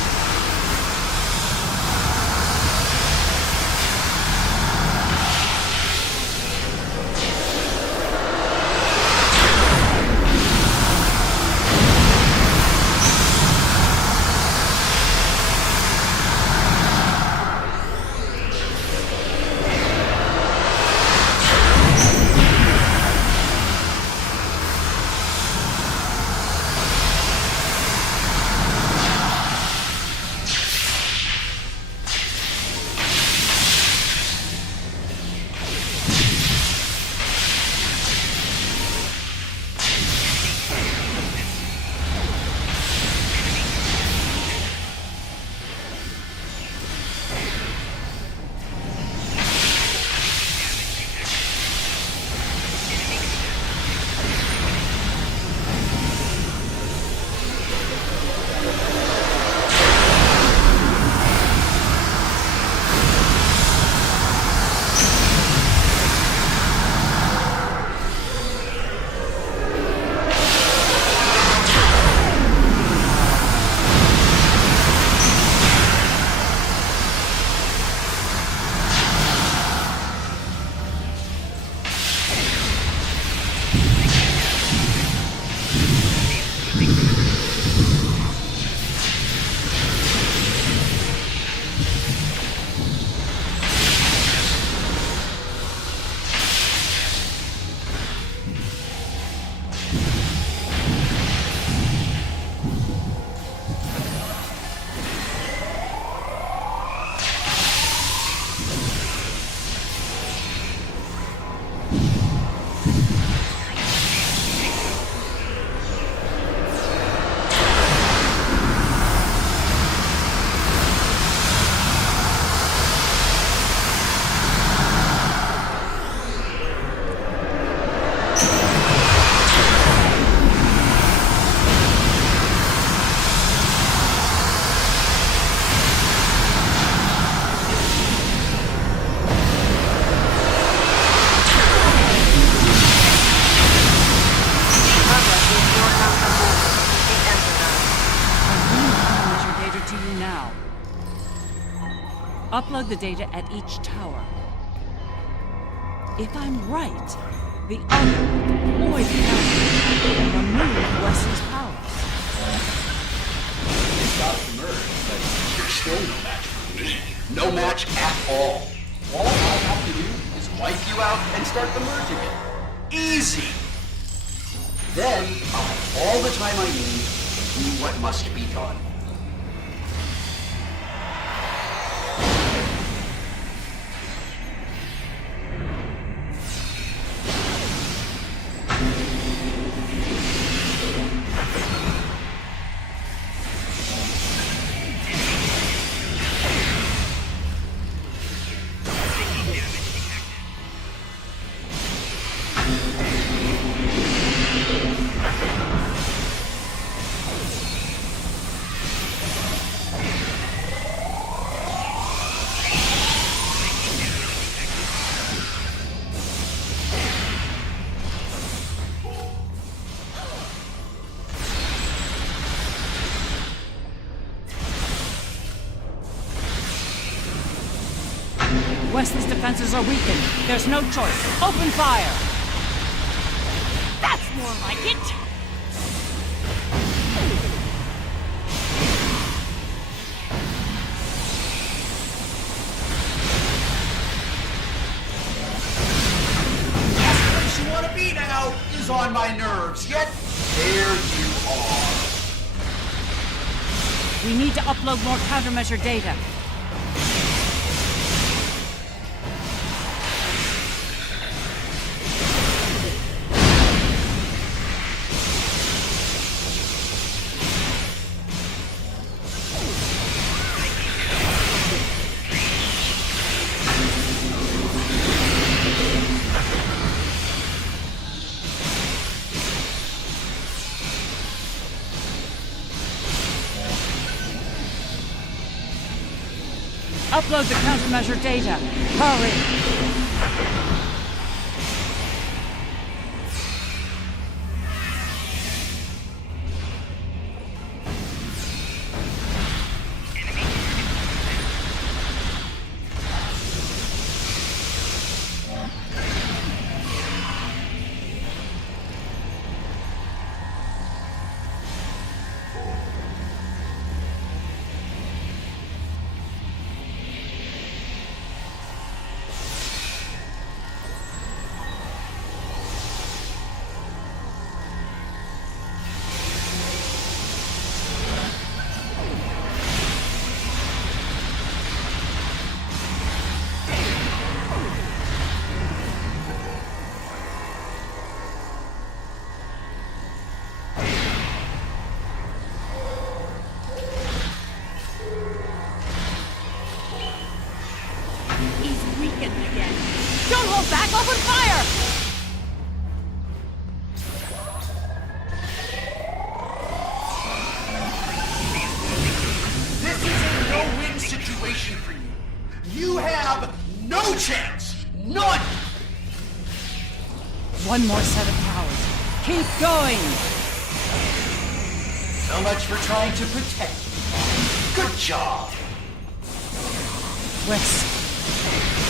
Upload the data at each tower. If I'm right, the other will deploy the countermeasure and remove Wesley's powers. You got the merge, but you're still no match for me. No match at all. All I have to do is wipe you out and start the merge again. Easy! Then I'll have all the time I need to do what must be done. Wesley's defenses are weakened. There's no choice. Open fire! That's more like it! That's the place you want to be now is on my nerves, yet there you are. We need to upload more countermeasure data. Upload the countermeasure data. Hurry! Don't hold back! Open fire! This is a no-win situation for you. You have no chance. None! One more set of towers. Keep going! So much for trying to protect me. Good job. Wes,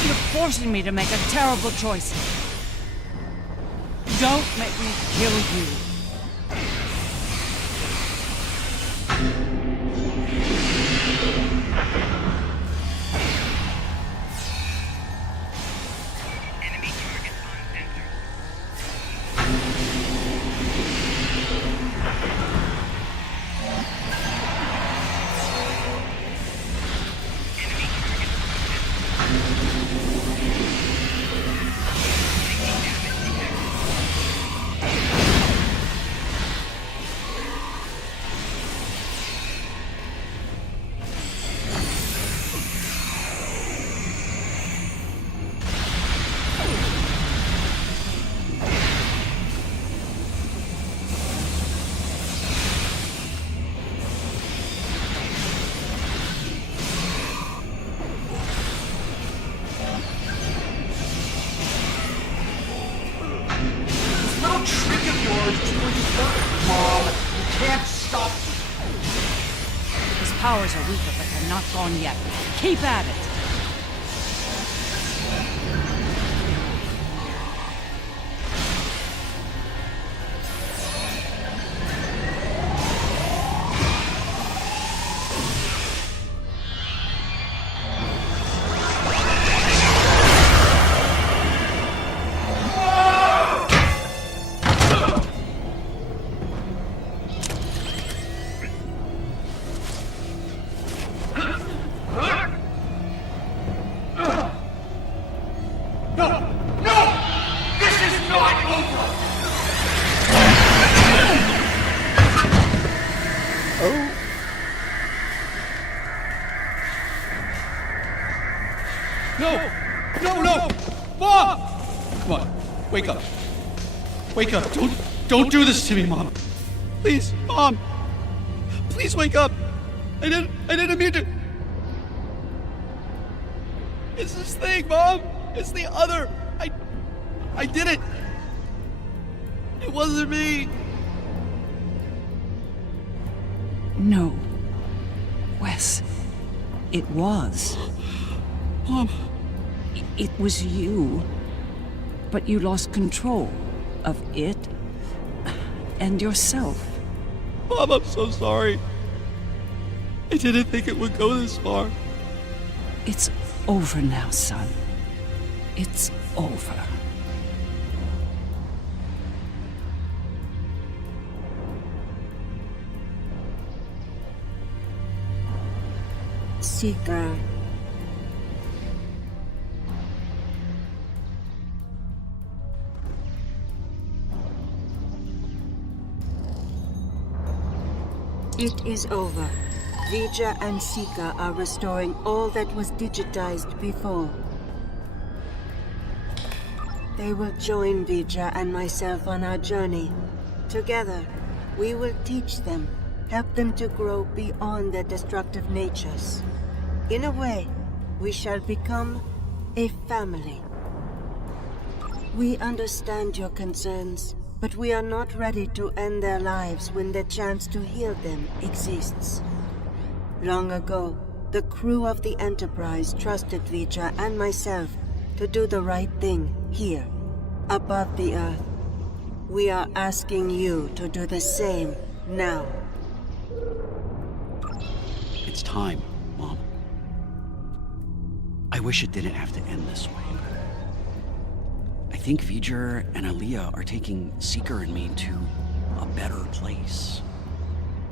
you're forcing me to make a terrible choice. Don't make me kill you. Mom, you can't stop. His powers are weaker, but they're not gone yet. Keep at it. No! No, no! Mom! Come on, wake up. Wake up. Don't do this to me, Mom. Please, Mom. Please wake up. I didn't mean to. It's this thing, Mom. It's the other. I did it. It wasn't me. No. Wes, it was. Mom. It was you. But you lost control of it and yourself. Mom, I'm so sorry. I didn't think it would go this far. It's over now, son. It's over. Seeker. It is over. Vija and Sika are restoring all that was digitized before. They will join Vija and myself on our journey. Together, we will teach them, help them to grow beyond their destructive natures. In a way, we shall become a family. We understand your concerns, but we are not ready to end their lives when the chance to heal them exists. Long ago, the crew of the Enterprise trusted Vija and myself to do the right thing here, above the Earth. We are asking you to do the same now. It's time, Mom. I wish it didn't have to end this way. I think V'ger and Aaliyah are taking Seeker and me to a better place.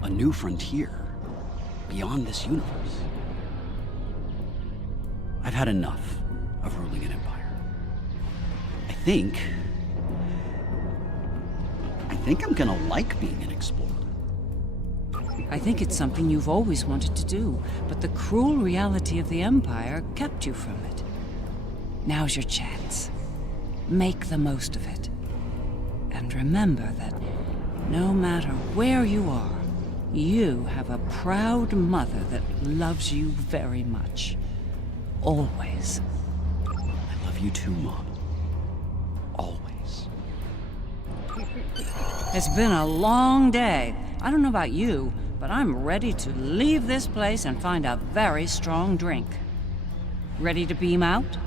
A new frontier. Beyond this universe. I've had enough of ruling an empire. I think I'm gonna like being an explorer. I think it's something you've always wanted to do, but the cruel reality of the Empire kept you from it. Now's your chance. Make the most of it. And remember that no matter where you are, you have a proud mother that loves you very much. Always. I love you too, Mom. Always. It's been a long day. I don't know about you, but I'm ready to leave this place and find a very strong drink. Ready to beam out?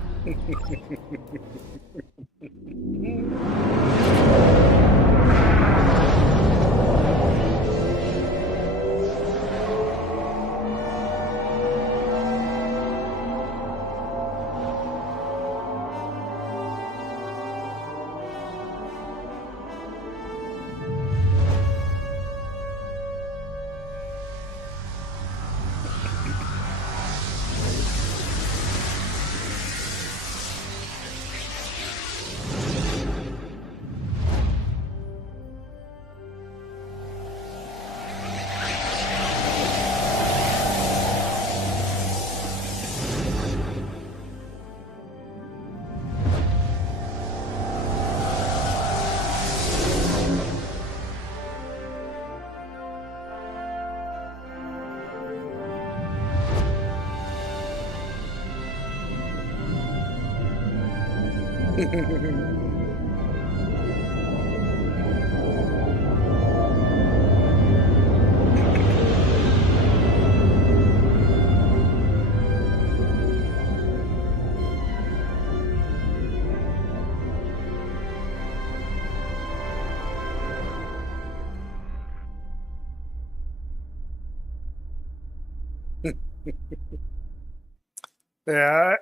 Yeah.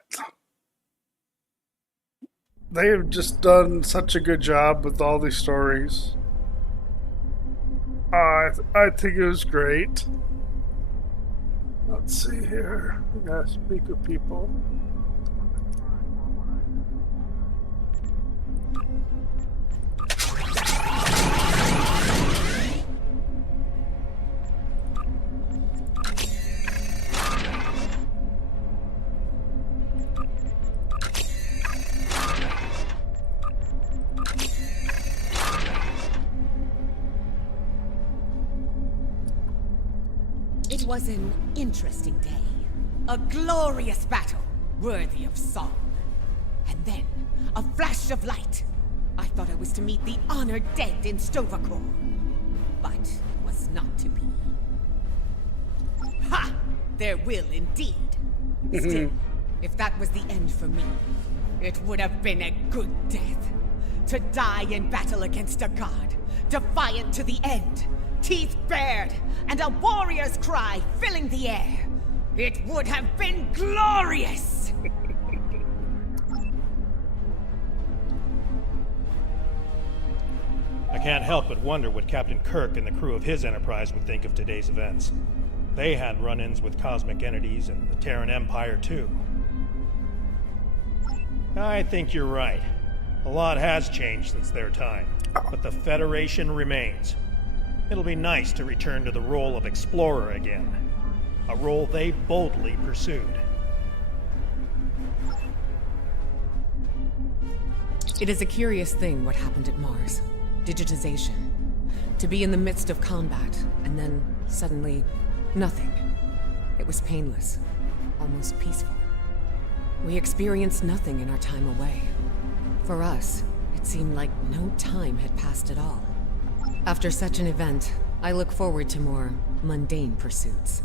They've just done such a good job with all these stories. I think it was great. Let's see here. We gotta speak with people. was an interesting day. A glorious battle, worthy of song. And then, a flash of light. I thought I was to meet the honored dead in Stovacor. But it was not to be. Ha! There will indeed. Still, if that was the end for me, it would have been a good death. To die in battle against a god, defiant to the end, teeth bared, and a warrior's cry filling the air. It would have been glorious! I can't help but wonder what Captain Kirk and the crew of his Enterprise would think of today's events. They had run-ins with cosmic entities and the Terran Empire, too. I think you're right. A lot has changed since their time, but the Federation remains. It'll be nice to return to the role of explorer again, a role they boldly pursued. It is a curious thing what happened at Mars. Digitization. To be in the midst of combat, and then suddenly, nothing. It was painless, almost peaceful. We experienced nothing in our time away. For us, it seemed like no time had passed at all. After such an event, I look forward to more mundane pursuits.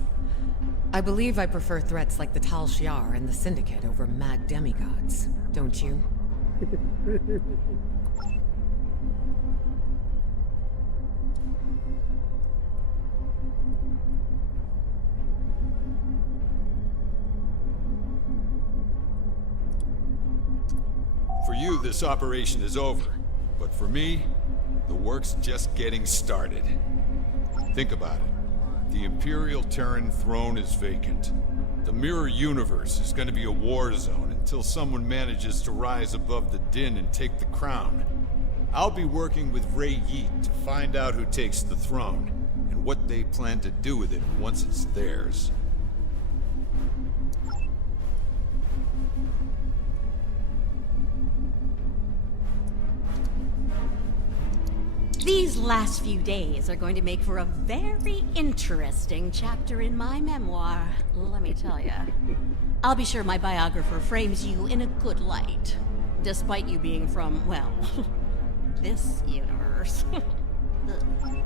I believe I prefer threats like the Tal Shiar and the Syndicate over mad demigods, don't you? For you, this operation is over. But for me, the work's just getting started. Think about it. The Imperial Terran throne is vacant. The Mirror Universe is going to be a war zone until someone manages to rise above the din and take the crown. I'll be working with Ray Yeet to find out who takes the throne, and what they plan to do with it once it's theirs. These last few days are going to make for a very interesting chapter in my memoir, let me tell you. I'll be sure my biographer frames you in a good light, despite you being from, well, this universe.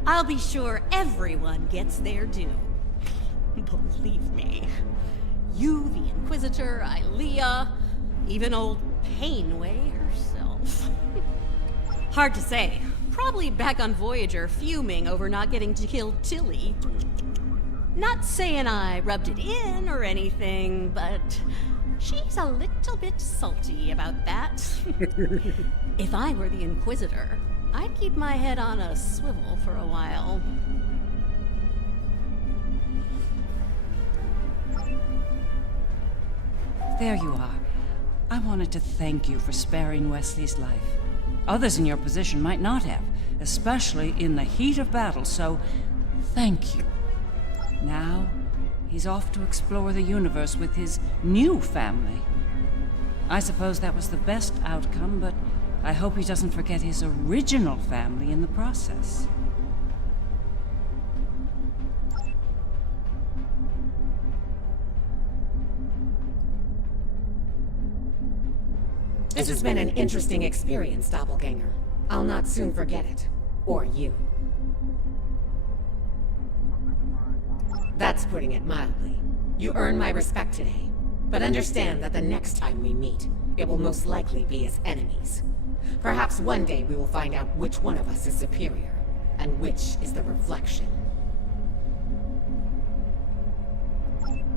I'll be sure everyone gets their due. Believe me. You, the Inquisitor, Ilea, even old Painway herself. Hard to say. Probably back on Voyager fuming over not getting to kill Tilly. Not saying I rubbed it in or anything, but she's a little bit salty about that. If I were the Inquisitor, I'd keep my head on a swivel for a while. There you are. I wanted to thank you for sparing Wesley's life. Others in your position might not have, especially in the heat of battle, so thank you. Now, he's off to explore the universe with his new family. I suppose that was the best outcome, but I hope he doesn't forget his original family in the process. This has been an interesting experience, Doppelganger. I'll not soon forget it. Or you. That's putting it mildly. You earn my respect today. But understand that the next time we meet, it will most likely be as enemies. Perhaps one day we will find out which one of us is superior, and which is the reflection.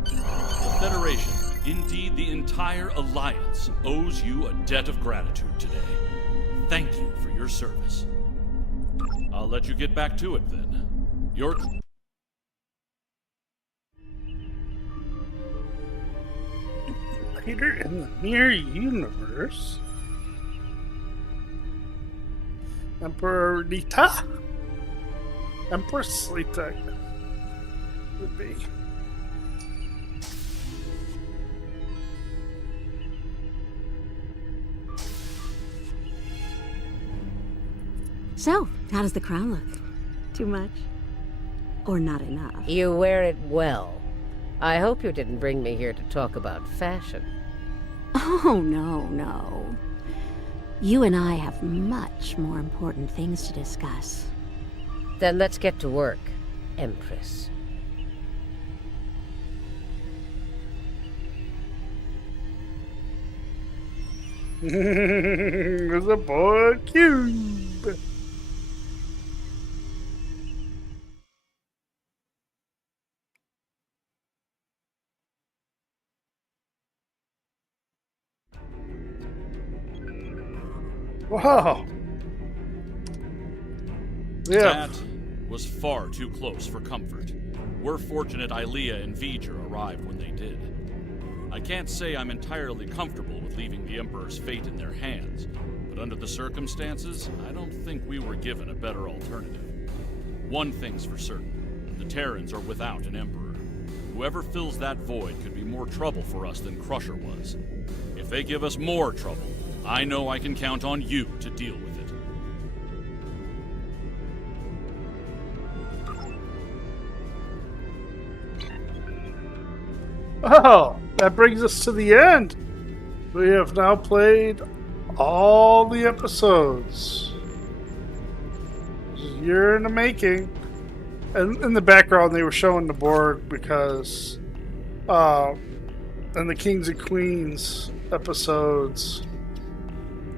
The Federation, indeed the entire Alliance, owes you a debt of gratitude today. Thank you for your service. I'll let you get back to it then. Your... Later in the Mirror Universe, Emperor Lita? Empress Lita would be. So, how does the crown look? Too much? Or not enough. You wear it well. I hope you didn't bring me here to talk about fashion. Oh, no. You and I have much more important things to discuss. Then let's get to work, Empress. There's a boy cube. Wow. Yeah. That was far too close for comfort. We're fortunate Ilea and V'ger arrived when they did. I can't say I'm entirely comfortable with leaving the Emperor's fate in their hands, but under the circumstances, I don't think we were given a better alternative. One thing's for certain, the Terrans are without an Emperor. Whoever fills that void could be more trouble for us than Crusher was. If they give us more trouble, I know I can count on you to deal with it. Oh, that brings us to the end. We have now played all the episodes. It was a year in the making. And in the background, they were showing the board because in the Kings and Queens episodes,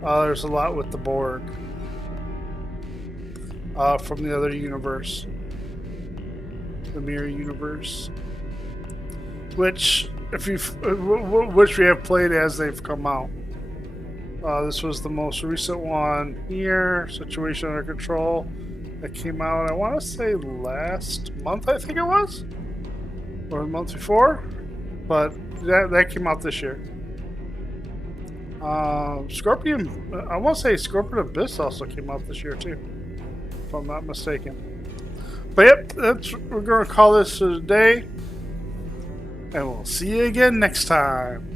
there's a lot with the Borg from the other universe, the Mirror Universe, which we have played as they've come out. This was the most recent one here, Situation Under Control, that came out, I want to say last month, I think it was, or the month before, but that came out this year. Scorpion, I want to say Scorpion Abyss also came out this year too, if I'm not mistaken. But yep, we're going to call this a day, and we'll see you again next time.